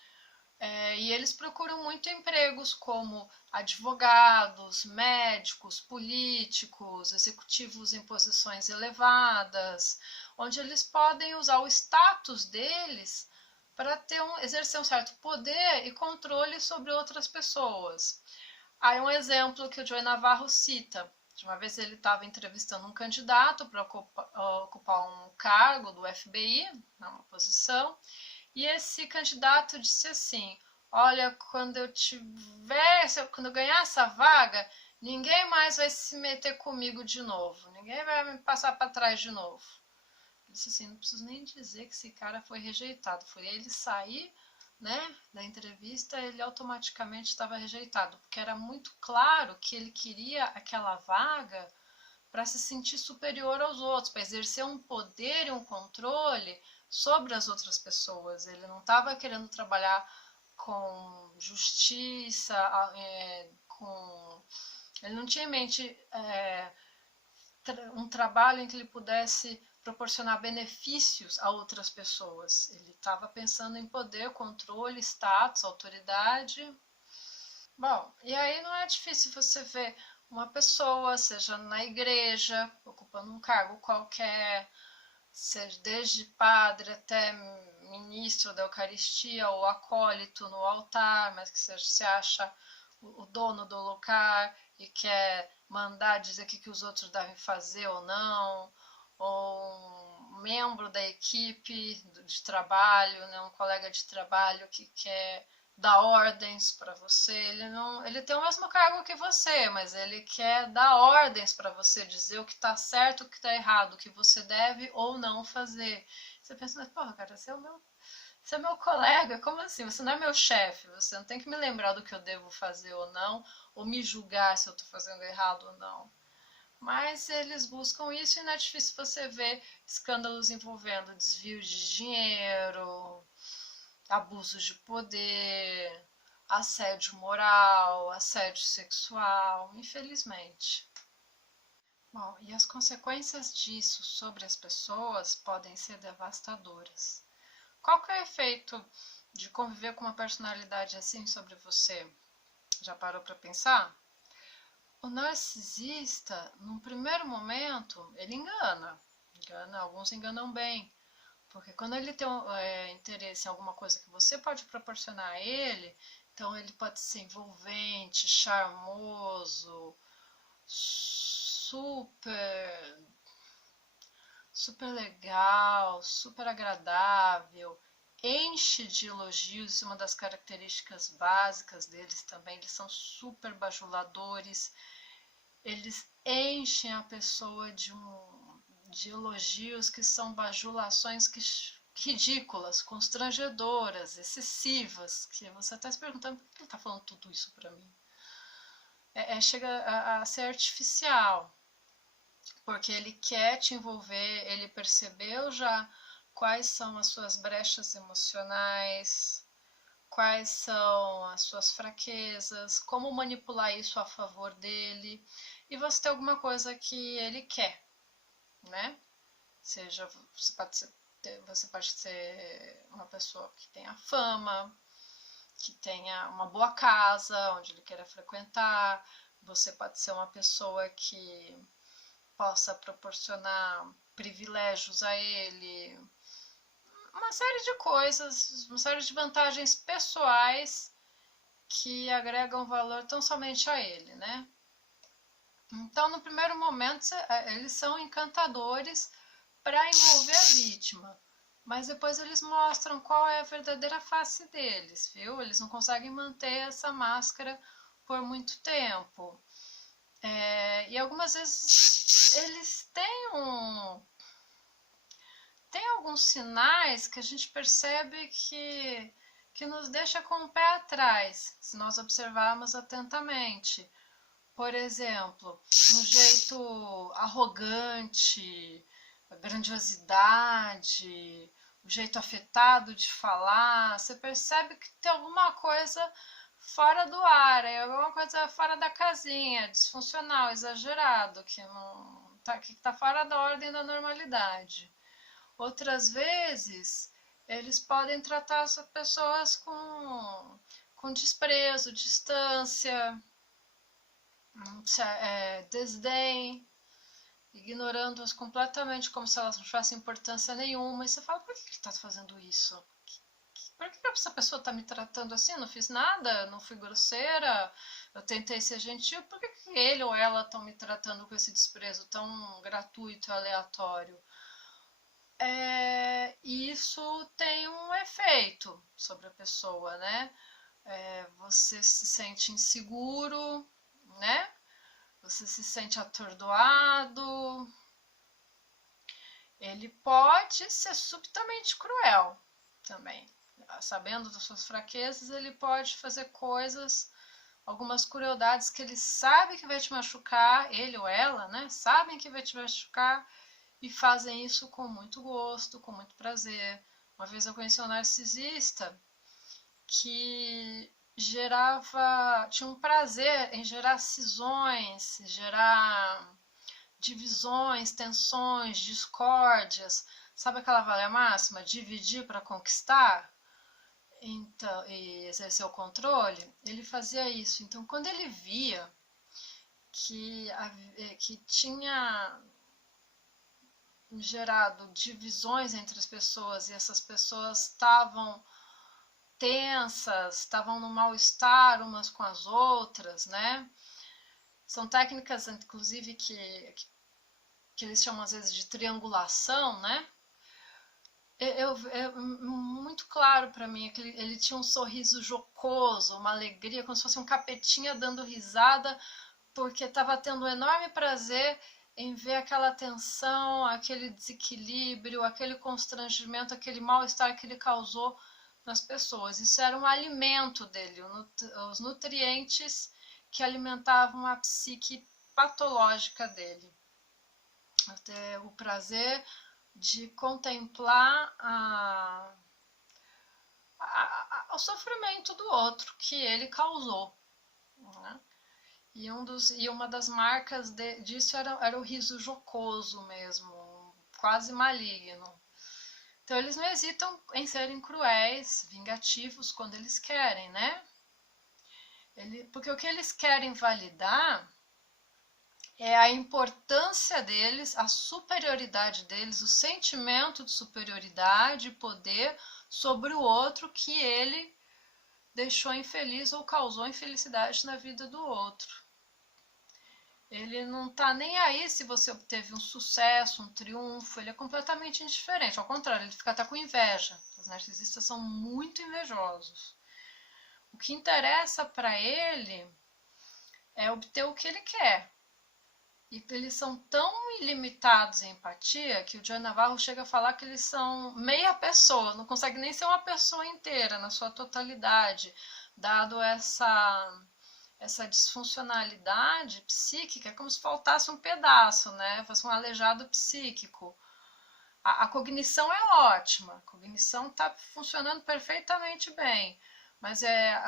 E eles procuram muito empregos como advogados, médicos, políticos, executivos em posições elevadas, onde eles podem usar o status deles para exercer um certo poder e controle sobre outras pessoas. Aí um exemplo que o Joey Navarro cita, de uma vez ele estava entrevistando um candidato para ocupar um cargo do FBI, uma posição, e esse candidato disse assim: olha, quando eu ganhar essa vaga, ninguém mais vai se meter comigo de novo, ninguém vai me passar para trás de novo. Ele disse assim: não preciso nem dizer que esse cara foi rejeitado, foi ele sair, né, da entrevista, ele automaticamente estava rejeitado, porque era muito claro que ele queria aquela vaga para se sentir superior aos outros, para exercer um poder e um controle sobre as outras pessoas. Ele não estava querendo trabalhar com justiça, ele não tinha em mente um trabalho em que ele pudesse proporcionar benefícios a outras pessoas. Ele estava pensando em poder, controle, status, autoridade. Bom, e aí não é difícil você ver uma pessoa, seja na igreja, ocupando um cargo qualquer, seja desde padre até ministro da Eucaristia ou acólito no altar, mas que se acha o dono do lugar e quer mandar dizer o que os outros devem fazer ou não, ou um membro da equipe de trabalho, né, um colega de trabalho que quer dar ordens para você. Ele tem o mesmo cargo que você, mas ele quer dar ordens para você, dizer o que está certo, o que está errado, o que você deve ou não fazer. Você pensa, mas porra, cara, você é meu colega, como assim? Você não é meu chefe, você não tem que me lembrar do que eu devo fazer ou não, ou me julgar se eu estou fazendo errado ou não. Mas eles buscam isso e não é difícil você ver escândalos envolvendo desvio de dinheiro, abuso de poder, assédio moral, assédio sexual, infelizmente. Bom, e as consequências disso sobre as pessoas podem ser devastadoras. Qual que é o efeito de conviver com uma personalidade assim sobre você? Já parou para pensar? O narcisista, num primeiro momento, ele engana, alguns enganam bem, porque quando ele tem interesse em alguma coisa que você pode proporcionar a ele, então ele pode ser envolvente, charmoso, super, super legal, super agradável, enche de elogios, uma das características básicas deles também, eles são super bajuladores, eles enchem a pessoa de elogios que são bajulações ridículas, constrangedoras, excessivas, que você está se perguntando por que ele está falando tudo isso para mim. Chega a ser artificial, porque ele quer te envolver, ele percebeu já quais são as suas brechas emocionais, quais são as suas fraquezas, como manipular isso a favor dele, e você tem alguma coisa que ele quer, né? Seja, você pode ser uma pessoa que tenha fama, que tenha uma boa casa onde ele queira frequentar, você pode ser uma pessoa que possa proporcionar privilégios a ele, uma série de coisas, uma série de vantagens pessoais que agregam valor tão somente a ele, né? Então, no primeiro momento, eles são encantadores para envolver a vítima, mas depois eles mostram qual é a verdadeira face deles, viu? Eles não conseguem manter essa máscara por muito tempo. E algumas vezes eles têm alguns sinais que a gente percebe que nos deixa com o pé atrás, se nós observarmos atentamente. Por exemplo, um jeito arrogante, a grandiosidade, o jeito afetado de falar, você percebe que tem alguma coisa fora do ar, é alguma coisa fora da casinha, disfuncional, exagerado, que não que está fora da ordem da normalidade. Outras vezes, eles podem tratar as pessoas com desprezo, distância, desdém, ignorando-as completamente como se elas não tivessem importância nenhuma. E você fala, por que ele está fazendo isso? Por que essa pessoa está me tratando assim? Eu não fiz nada, não fui grosseira, eu tentei ser gentil. Por que ele ou ela estão me tratando com esse desprezo tão gratuito e aleatório? E isso tem um efeito sobre a pessoa, né? Você se sente inseguro, né? Você se sente atordoado. Ele pode ser subitamente cruel também. Sabendo das suas fraquezas, ele pode fazer coisas, algumas crueldades que ele sabe que vai te machucar, ele ou ela, né? Sabem que vai te machucar e fazem isso com muito gosto, com muito prazer. Uma vez eu conheci um narcisista que tinha um prazer em gerar cisões, gerar divisões, tensões, discórdias. Sabe aquela velha máxima? Dividir para conquistar? Então, e exercer o controle? Ele fazia isso. Então, quando ele via que tinha gerado divisões entre as pessoas e essas pessoas estavam tensas, estavam no mal-estar umas com as outras, né? São técnicas, inclusive, que eles chamam às vezes de triangulação, né? É muito claro para mim que ele tinha um sorriso jocoso, uma alegria, como se fosse um capetinha dando risada, porque estava tendo um enorme prazer em ver aquela tensão, aquele desequilíbrio, aquele constrangimento, aquele mal-estar que ele causou nas pessoas. Isso era um alimento dele, os nutrientes que alimentavam a psique patológica dele. Até o prazer de contemplar o sofrimento do outro que ele causou, né? E uma das marcas disso era o riso jocoso mesmo, quase maligno. Então eles não hesitam em serem cruéis, vingativos quando eles querem, né? Porque o que eles querem validar é a importância deles, a superioridade deles, o sentimento de superioridade e poder sobre o outro que ele deixou infeliz ou causou infelicidade na vida do outro. Ele não tá nem aí se você obteve um sucesso, um triunfo, ele é completamente indiferente. Ao contrário, ele fica até com inveja. Os narcisistas são muito invejosos. O que interessa para ele é obter o que ele quer. E eles são tão ilimitados em empatia que o Joey Navarro chega a falar que eles são meia pessoa, não consegue nem ser uma pessoa inteira na sua totalidade, dado essa disfuncionalidade psíquica, é como se faltasse um pedaço, né? Fosse um aleijado psíquico. A cognição é ótima, a cognição está funcionando perfeitamente bem, mas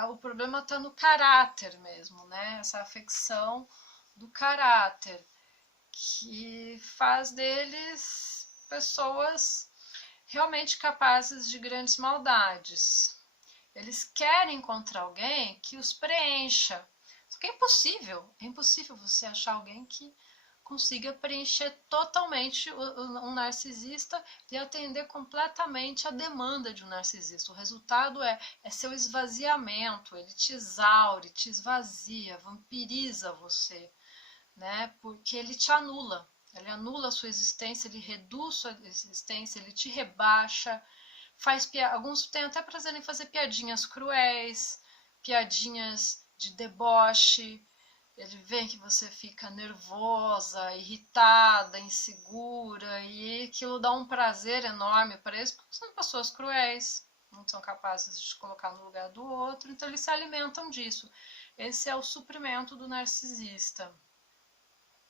o problema está no caráter mesmo, né? Essa afecção do caráter, que faz deles pessoas realmente capazes de grandes maldades. Eles querem encontrar alguém que os preencha. Só que é impossível você achar alguém que consiga preencher totalmente um narcisista e atender completamente a demanda de um narcisista. O resultado é seu esvaziamento, ele te exaure, te esvazia, vampiriza você, né? Porque ele te anula, ele anula a sua existência, ele reduz sua existência, ele te rebaixa, alguns têm até prazer em fazer piadinhas cruéis, piadinhas de deboche. Ele vê que você fica nervosa, irritada, insegura, e aquilo dá um prazer enorme para eles, porque são pessoas cruéis, não são capazes de te colocar no lugar do outro, então eles se alimentam disso. Esse é o suprimento do narcisista,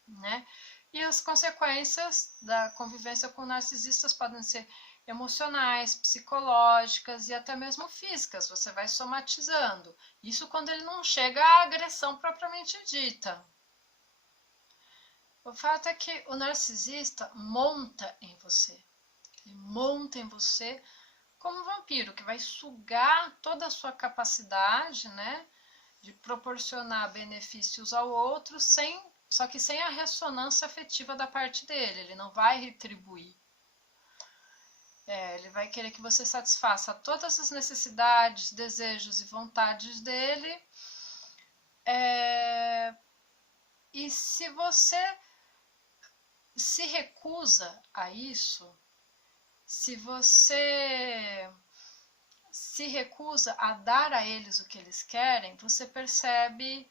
né? E as consequências da convivência com narcisistas podem ser emocionais, psicológicas e até mesmo físicas. Você vai somatizando. Isso quando ele não chega à agressão propriamente dita. O fato é que o narcisista monta em você. Ele monta em você como um vampiro, que vai sugar toda a sua capacidade, né, de proporcionar benefícios ao outro, só que sem a ressonância afetiva da parte dele. Ele não vai retribuir. Ele vai querer que você satisfaça todas as necessidades, desejos e vontades dele. E se você se recusa a isso, se você se recusa a dar a eles o que eles querem, você percebe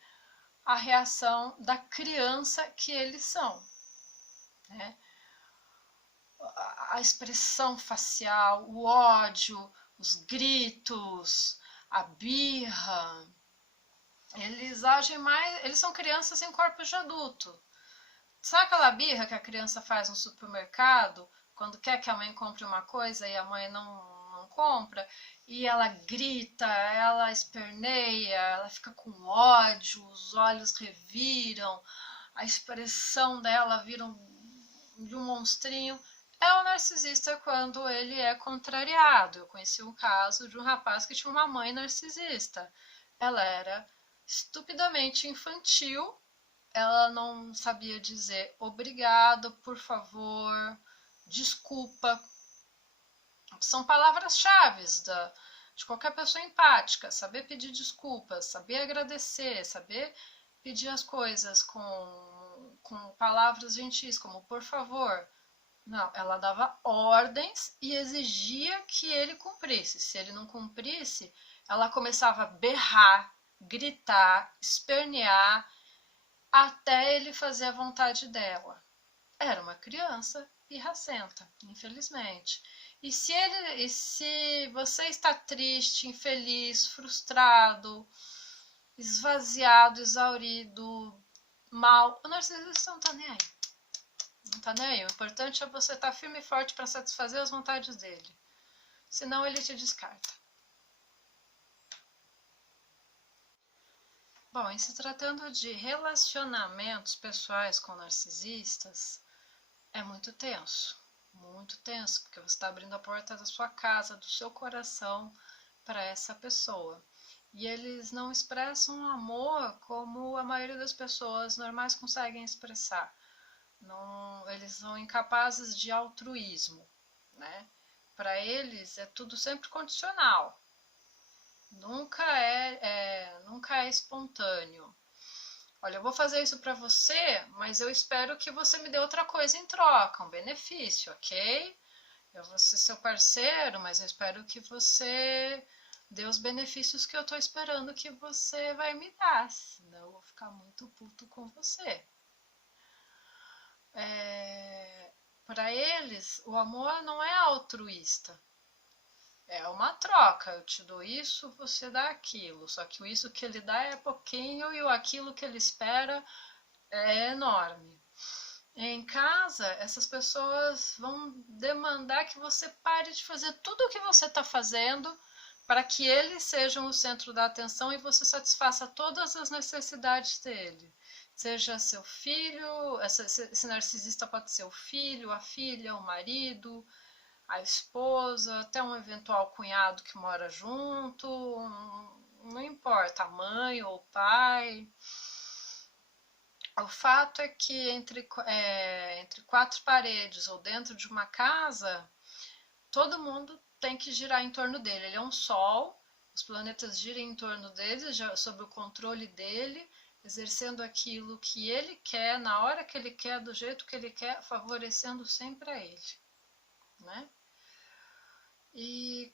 a reação da criança que eles são, né? A expressão facial, o ódio, os gritos, a birra. Eles agem mais, eles são crianças em corpos de adulto. Sabe aquela birra que a criança faz no supermercado, quando quer que a mãe compre uma coisa e a mãe não compra, e ela grita, ela esperneia, ela fica com ódio, os olhos reviram, a expressão dela vira de um monstrinho. É o narcisista quando ele é contrariado. Eu conheci um caso de um rapaz que tinha uma mãe narcisista. Ela era estupidamente infantil, ela não sabia dizer obrigado, por favor, desculpa. São palavras-chave de qualquer pessoa empática. Saber pedir desculpas, saber agradecer, saber pedir as coisas com palavras gentis, como por favor. Não, ela dava ordens e exigia que ele cumprisse. Se ele não cumprisse, ela começava a berrar, gritar, espernear, até ele fazer a vontade dela. Era uma criança pirracenta, infelizmente. E se você está triste, infeliz, frustrado, esvaziado, exaurido, mal, o narcisista não tá nem aí. Não tá nem aí. O importante é você estar firme e forte para satisfazer as vontades dele. Senão ele te descarta. Bom, em se tratando de relacionamentos pessoais com narcisistas, é muito tenso, porque você está abrindo a porta da sua casa, do seu coração para essa pessoa. E eles não expressam amor como a maioria das pessoas normais conseguem expressar. Não, eles são incapazes de altruísmo, né? Para eles é tudo sempre condicional. Nunca é espontâneo. Olha, eu vou fazer isso para você, mas eu espero que você me dê outra coisa em troca, um benefício, ok? Eu vou ser seu parceiro, mas eu espero que você dê os benefícios que eu estou esperando que você vai me dar, senão eu vou ficar muito puto com você. Para eles, o amor não é altruísta. É uma troca, eu te dou isso, você dá aquilo. Só que o isso que ele dá é pouquinho e o aquilo que ele espera é enorme. Em casa, essas pessoas vão demandar que você pare de fazer tudo o que você está fazendo para que eles sejam o centro da atenção e você satisfaça todas as necessidades dele. Seja seu filho, esse narcisista pode ser o filho, a filha, o marido, a esposa, até um eventual cunhado que mora junto, não importa, a mãe ou o pai. O fato é que entre quatro paredes ou dentro de uma casa, todo mundo tem que girar em torno dele. Ele é um sol, os planetas giram em torno dele, já sob o controle dele, exercendo aquilo que ele quer, na hora que ele quer, do jeito que ele quer, favorecendo sempre a ele, né? E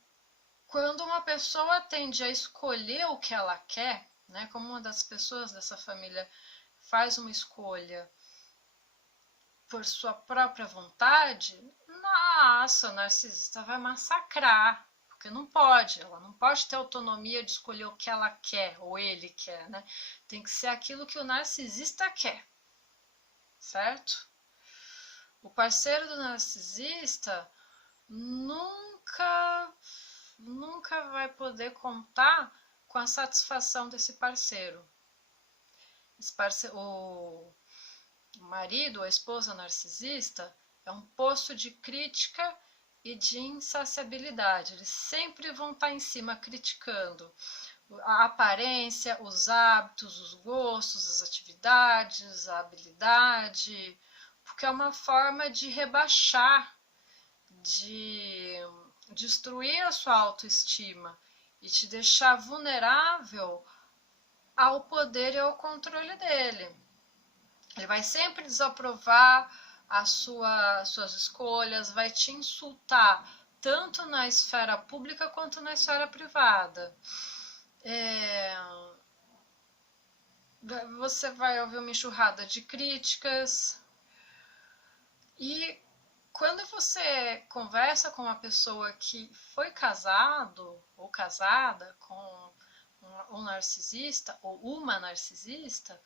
quando uma pessoa tende a escolher o que ela quer, né, como uma das pessoas dessa família faz uma escolha por sua própria vontade, nossa, o narcisista vai massacrar, porque não pode, ela não pode ter autonomia de escolher o que ela quer ou ele quer, né? Tem que ser aquilo que o narcisista quer, certo? O parceiro do narcisista nunca vai poder contar com a satisfação desse parceiro. O marido ou a esposa narcisista é um poço de crítica e de insaciabilidade. Eles sempre vão estar em cima criticando a aparência, os hábitos, os gostos, as atividades, a habilidade, porque é uma forma de rebaixar, de destruir a sua autoestima e te deixar vulnerável ao poder e ao controle dele. Ele vai sempre desaprovar suas escolhas, vai te insultar tanto na esfera pública quanto na esfera privada. Você vai ouvir uma enxurrada de críticas. E quando você conversa com uma pessoa que foi casado ou casada com um narcisista ou uma narcisista,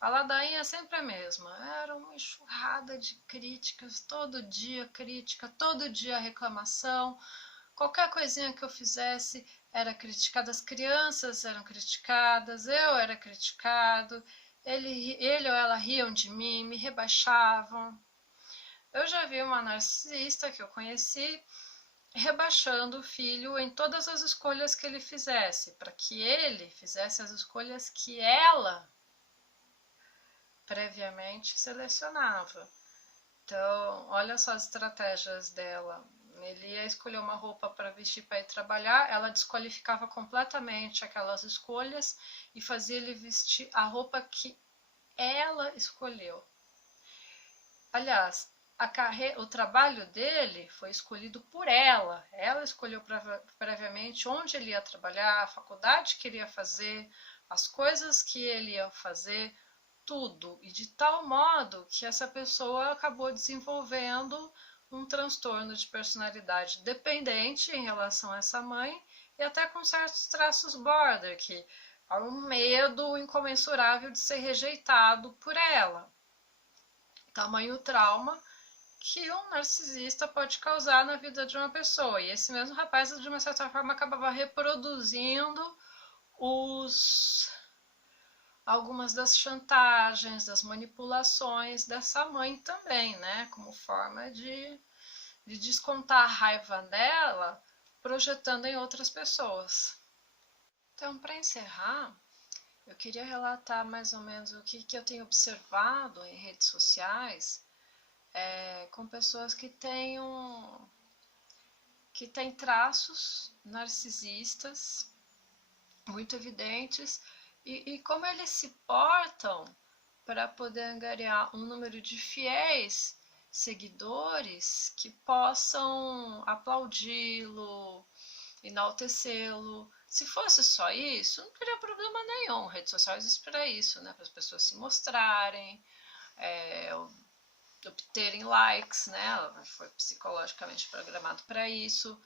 a ladainha é sempre a mesma. Era uma enxurrada de críticas, todo dia reclamação. Qualquer coisinha que eu fizesse era criticada, as crianças eram criticadas, eu era criticado, ele ou ela riam de mim, me rebaixavam. Eu já vi uma narcisista que eu conheci rebaixando o filho em todas as escolhas que ele fizesse, para que ele fizesse as escolhas que ela previamente selecionava. Então, olha só as estratégias dela. Ele ia escolher uma roupa para vestir para ir trabalhar, ela desqualificava completamente aquelas escolhas e fazia ele vestir a roupa que ela escolheu. Aliás, o trabalho dele foi escolhido por ela. Ela escolheu previamente onde ele ia trabalhar, a faculdade que ele ia fazer, as coisas que ele ia fazer, tudo. E de tal modo que essa pessoa acabou desenvolvendo um transtorno de personalidade dependente em relação a essa mãe e até com certos traços border, que há um medo incomensurável de ser rejeitado por ela. Tamanho trauma que um narcisista pode causar na vida de uma pessoa. E esse mesmo rapaz, de uma certa forma, acabava reproduzindo algumas das chantagens, das manipulações dessa mãe também, né? Como forma de descontar a raiva dela, projetando em outras pessoas. Então, para encerrar, eu queria relatar mais ou menos o que eu tenho observado em redes sociais com pessoas que têm traços narcisistas muito evidentes e como eles se portam para poder angariar um número de fiéis seguidores que possam aplaudi-lo, enaltecê-lo. Se fosse só isso, não teria problema nenhum. Redes sociais existem para isso, né? Para as pessoas se mostrarem, obterem likes, né? Foi psicologicamente programado para isso.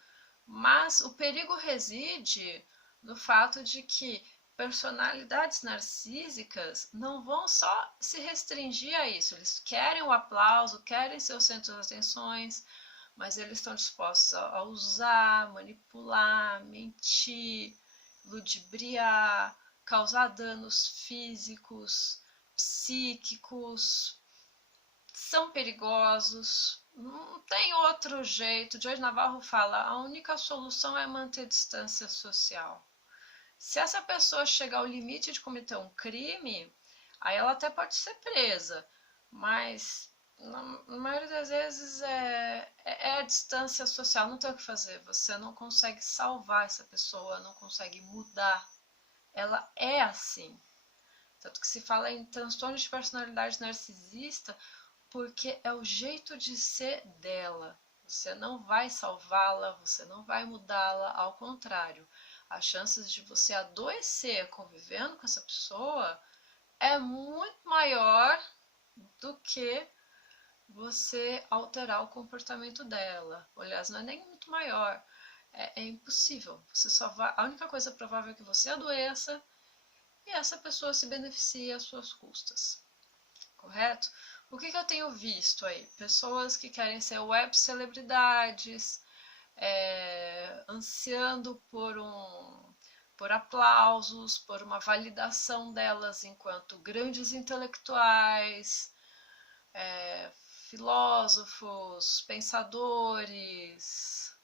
Mas o perigo reside no fato de que personalidades narcísicas não vão só se restringir a isso. Eles querem o aplauso, querem ser o centro das atenções, mas eles estão dispostos a usar, manipular, mentir, ludibriar, causar danos físicos, psíquicos, são perigosos, não tem outro jeito. Jorge Navarro fala, a única solução é manter distância social. Se essa pessoa chegar ao limite de cometer um crime, Aí ela até pode ser presa, mas na maioria das vezes é a distância social, não tem o que fazer. Você não consegue salvar essa pessoa, não consegue mudar. Ela é assim. Tanto que se fala em transtorno de personalidade narcisista porque é o jeito de ser dela. Você não vai salvá-la, você não vai mudá-la, ao contrário. As chances de você adoecer convivendo com essa pessoa é muito maior do que você alterar o comportamento dela. Aliás, não é nem muito maior. É impossível. Você só vai, a única coisa provável é que você adoeça e essa pessoa se beneficie às suas custas. Correto? O que eu tenho visto aí? Pessoas que querem ser web celebridades, ansiando por aplausos, por uma validação delas enquanto grandes intelectuais, filósofos, pensadores,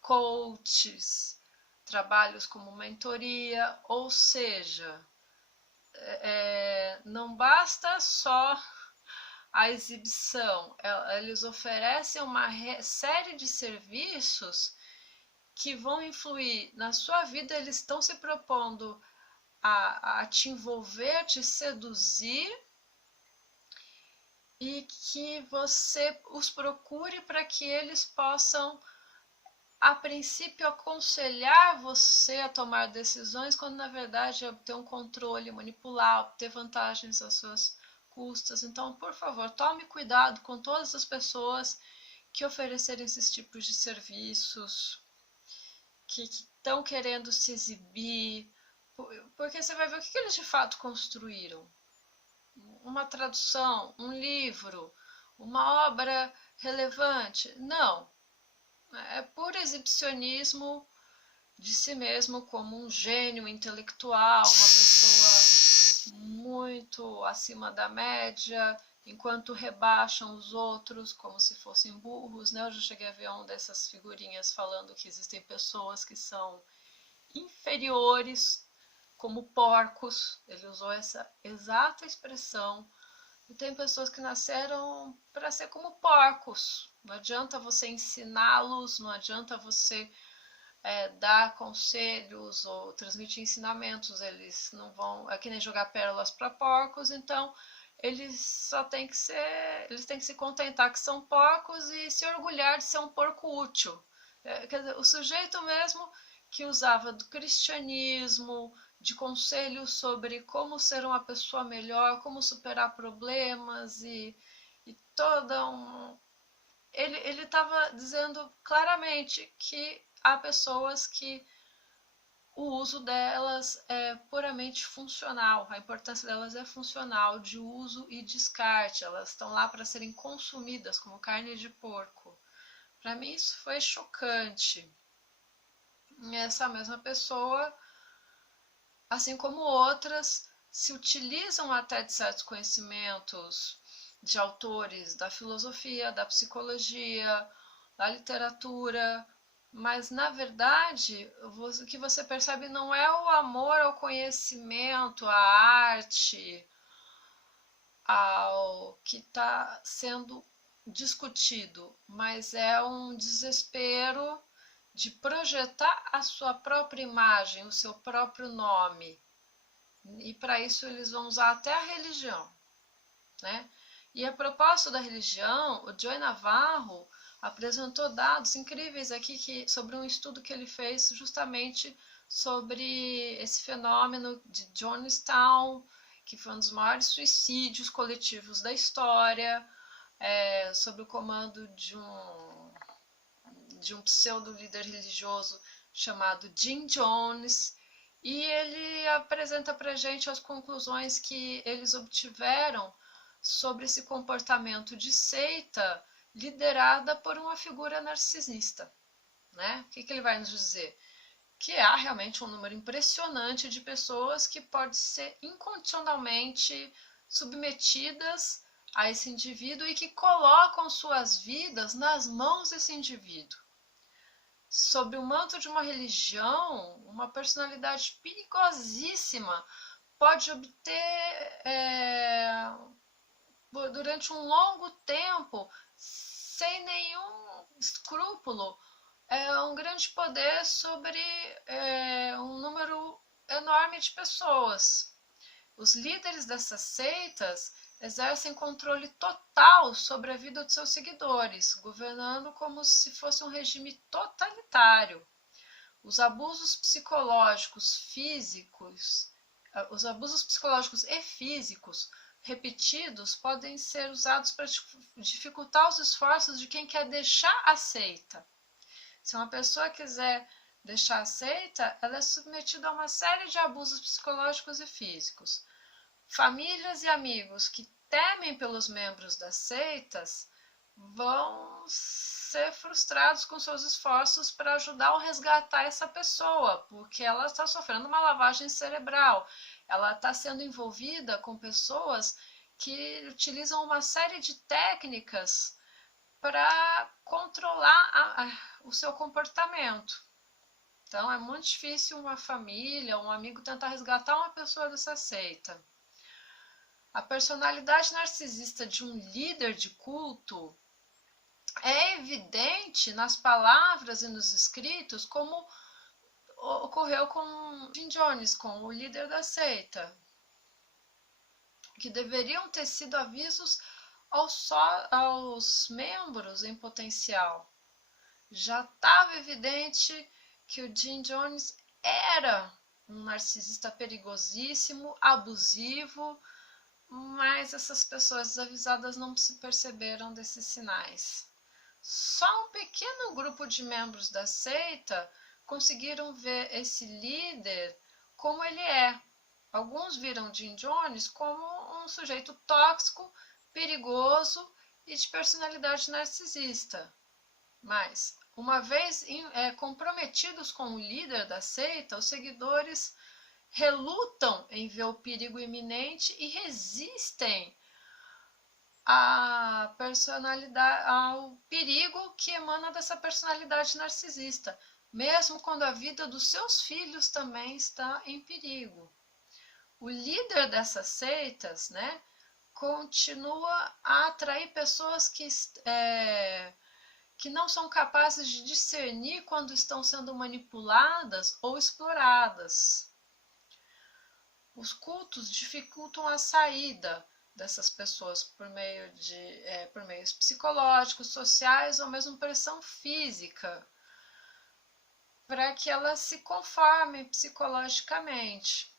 coaches, trabalhos como mentoria, ou seja, não basta só a exibição, eles oferecem uma série de serviços que vão influir na sua vida, eles estão se propondo a te envolver, te seduzir e que você os procure para que eles possam, a princípio, aconselhar você a tomar decisões, quando na verdade é obter um controle, manipular, obter vantagens às suas custas. Então, por favor, tome cuidado com todas as pessoas que oferecerem esses tipos de serviços, que estão querendo se exibir, porque você vai ver o que eles de fato construíram. Uma tradução, um livro, uma obra relevante. Não. É puro exibicionismo de si mesmo como um gênio intelectual, uma pessoa muito acima da média, enquanto rebaixam os outros como se fossem burros, né? Eu já cheguei a ver uma dessas figurinhas falando que existem pessoas que são inferiores como porcos. Ele usou essa exata expressão. E tem pessoas que nasceram para ser como porcos. Não adianta você ensiná-los, não adianta você dar conselhos ou transmitir ensinamentos. Eles não vão. É que nem jogar pérolas para porcos, então eles só têm que se contentar que são porcos e se orgulhar de ser um porco útil. Quer dizer, o sujeito mesmo que usava do cristianismo, de conselhos sobre como ser uma pessoa melhor, como superar problemas e toda um... Ele estava dizendo claramente que há pessoas que o uso delas é puramente funcional, a importância delas é funcional, de uso e descarte, elas estão lá para serem consumidas como carne de porco. Para mim isso foi chocante. E essa mesma pessoa, assim como outras, se utilizam até de certos conhecimentos de autores da filosofia, da psicologia, da literatura, mas na verdade o que você percebe não é o amor ao conhecimento, à arte, ao que está sendo discutido, mas é um desespero de projetar a sua própria imagem, o seu próprio nome. E para isso eles vão usar até a religião, né? E a propósito da religião, o Joey Navarro apresentou dados incríveis aqui sobre um estudo que ele fez justamente sobre esse fenômeno de Jonestown, que foi um dos maiores suicídios coletivos da história, sob o comando de um pseudo-líder religioso chamado Jim Jones, e ele apresenta para a gente as conclusões que eles obtiveram sobre esse comportamento de seita liderada por uma figura narcisista, né? O que ele vai nos dizer? Que há realmente um número impressionante de pessoas que podem ser incondicionalmente submetidas a esse indivíduo e que colocam suas vidas nas mãos desse indivíduo. Sob o manto de uma religião, uma personalidade perigosíssima pode obter durante um longo tempo, sem nenhum escrúpulo, um grande poder sobre um número enorme de pessoas. Os líderes dessas seitas exercem controle total sobre a vida de seus seguidores, governando como se fosse um regime totalitário. Os abusos psicológicos e físicos repetidos podem ser usados para dificultar os esforços de quem quer deixar a seita. Se uma pessoa quiser deixar a seita, ela é submetida a uma série de abusos psicológicos e físicos. Famílias e amigos que temem pelos membros das seitas vão ser frustrados com seus esforços para ajudar ou resgatar essa pessoa, porque ela está sofrendo uma lavagem cerebral. Ela está sendo envolvida com pessoas que utilizam uma série de técnicas para controlar o seu comportamento. Então é muito difícil uma família, um amigo tentar resgatar uma pessoa dessa seita. A personalidade narcisista de um líder de culto é evidente nas palavras e nos escritos, como ocorreu com Jim Jones, com o líder da seita, que deveriam ter sido avisos aos membros em potencial. Já estava evidente que o Jim Jones era um narcisista perigosíssimo, abusivo, mas essas pessoas desavisadas não se perceberam desses sinais. Só um pequeno grupo de membros da seita conseguiram ver esse líder como ele é. Alguns viram Jim Jones como um sujeito tóxico, perigoso e de personalidade narcisista. Mas, uma vez comprometidos com o líder da seita, os seguidores relutam em ver o perigo iminente e resistem ao perigo que emana dessa personalidade narcisista, mesmo quando a vida dos seus filhos também está em perigo. O líder dessas seitas, continua a atrair pessoas que não são capazes de discernir quando estão sendo manipuladas ou exploradas. Os cultos dificultam a saída dessas pessoas por meios psicológicos, sociais ou mesmo pressão física, para que elas se conformem psicologicamente.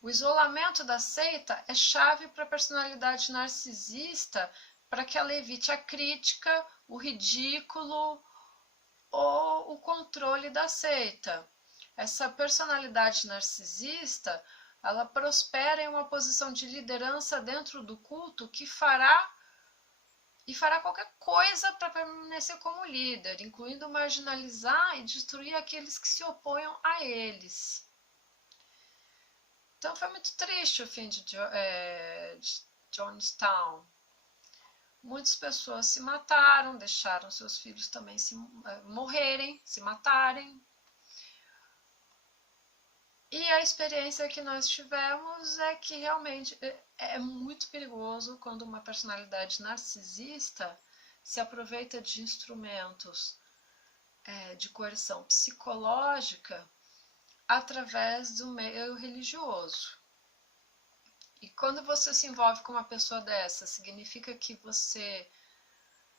O isolamento da seita é chave para a personalidade narcisista, para que ela evite a crítica, o ridículo ou o controle da seita. Essa personalidade narcisista, ela prospera em uma posição de liderança dentro do culto que fará qualquer coisa para permanecer como líder, incluindo marginalizar e destruir aqueles que se oponham a eles. Então foi muito triste o fim de Jonestown. Muitas pessoas se mataram, deixaram seus filhos também morrerem, se matarem. E a experiência que nós tivemos é que realmente é muito perigoso quando uma personalidade narcisista se aproveita de instrumentos de coerção psicológica através do meio religioso. E quando você se envolve com uma pessoa dessa, significa que você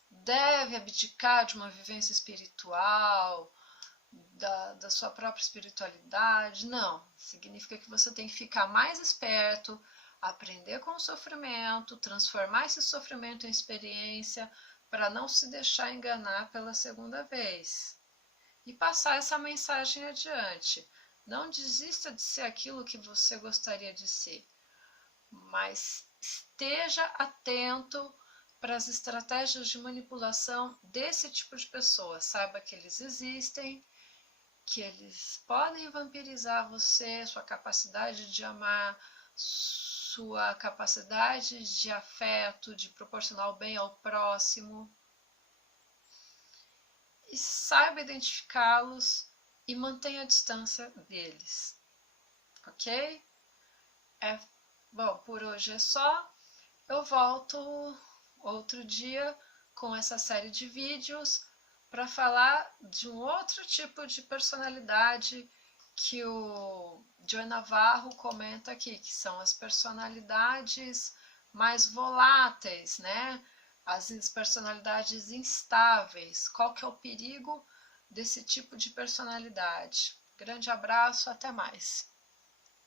deve abdicar de uma vivência espiritual, da sua própria espiritualidade? Não. Significa que você tem que ficar mais esperto, aprender com o sofrimento, transformar esse sofrimento em experiência para não se deixar enganar pela segunda vez. E passar essa mensagem adiante. Não desista de ser aquilo que você gostaria de ser, mas esteja atento para as estratégias de manipulação desse tipo de pessoa. Saiba que eles existem, que eles podem vampirizar você, sua capacidade de amar, sua capacidade de afeto, de proporcionar o bem ao próximo. E saiba identificá-los e mantenha a distância deles, ok? Bom, por hoje é só. Eu volto outro dia com essa série de vídeos para falar de um outro tipo de personalidade que o Joe Navarro comenta aqui, que são as personalidades mais voláteis, né? As personalidades instáveis. Qual que é o perigo desse tipo de personalidade? Grande abraço, até mais.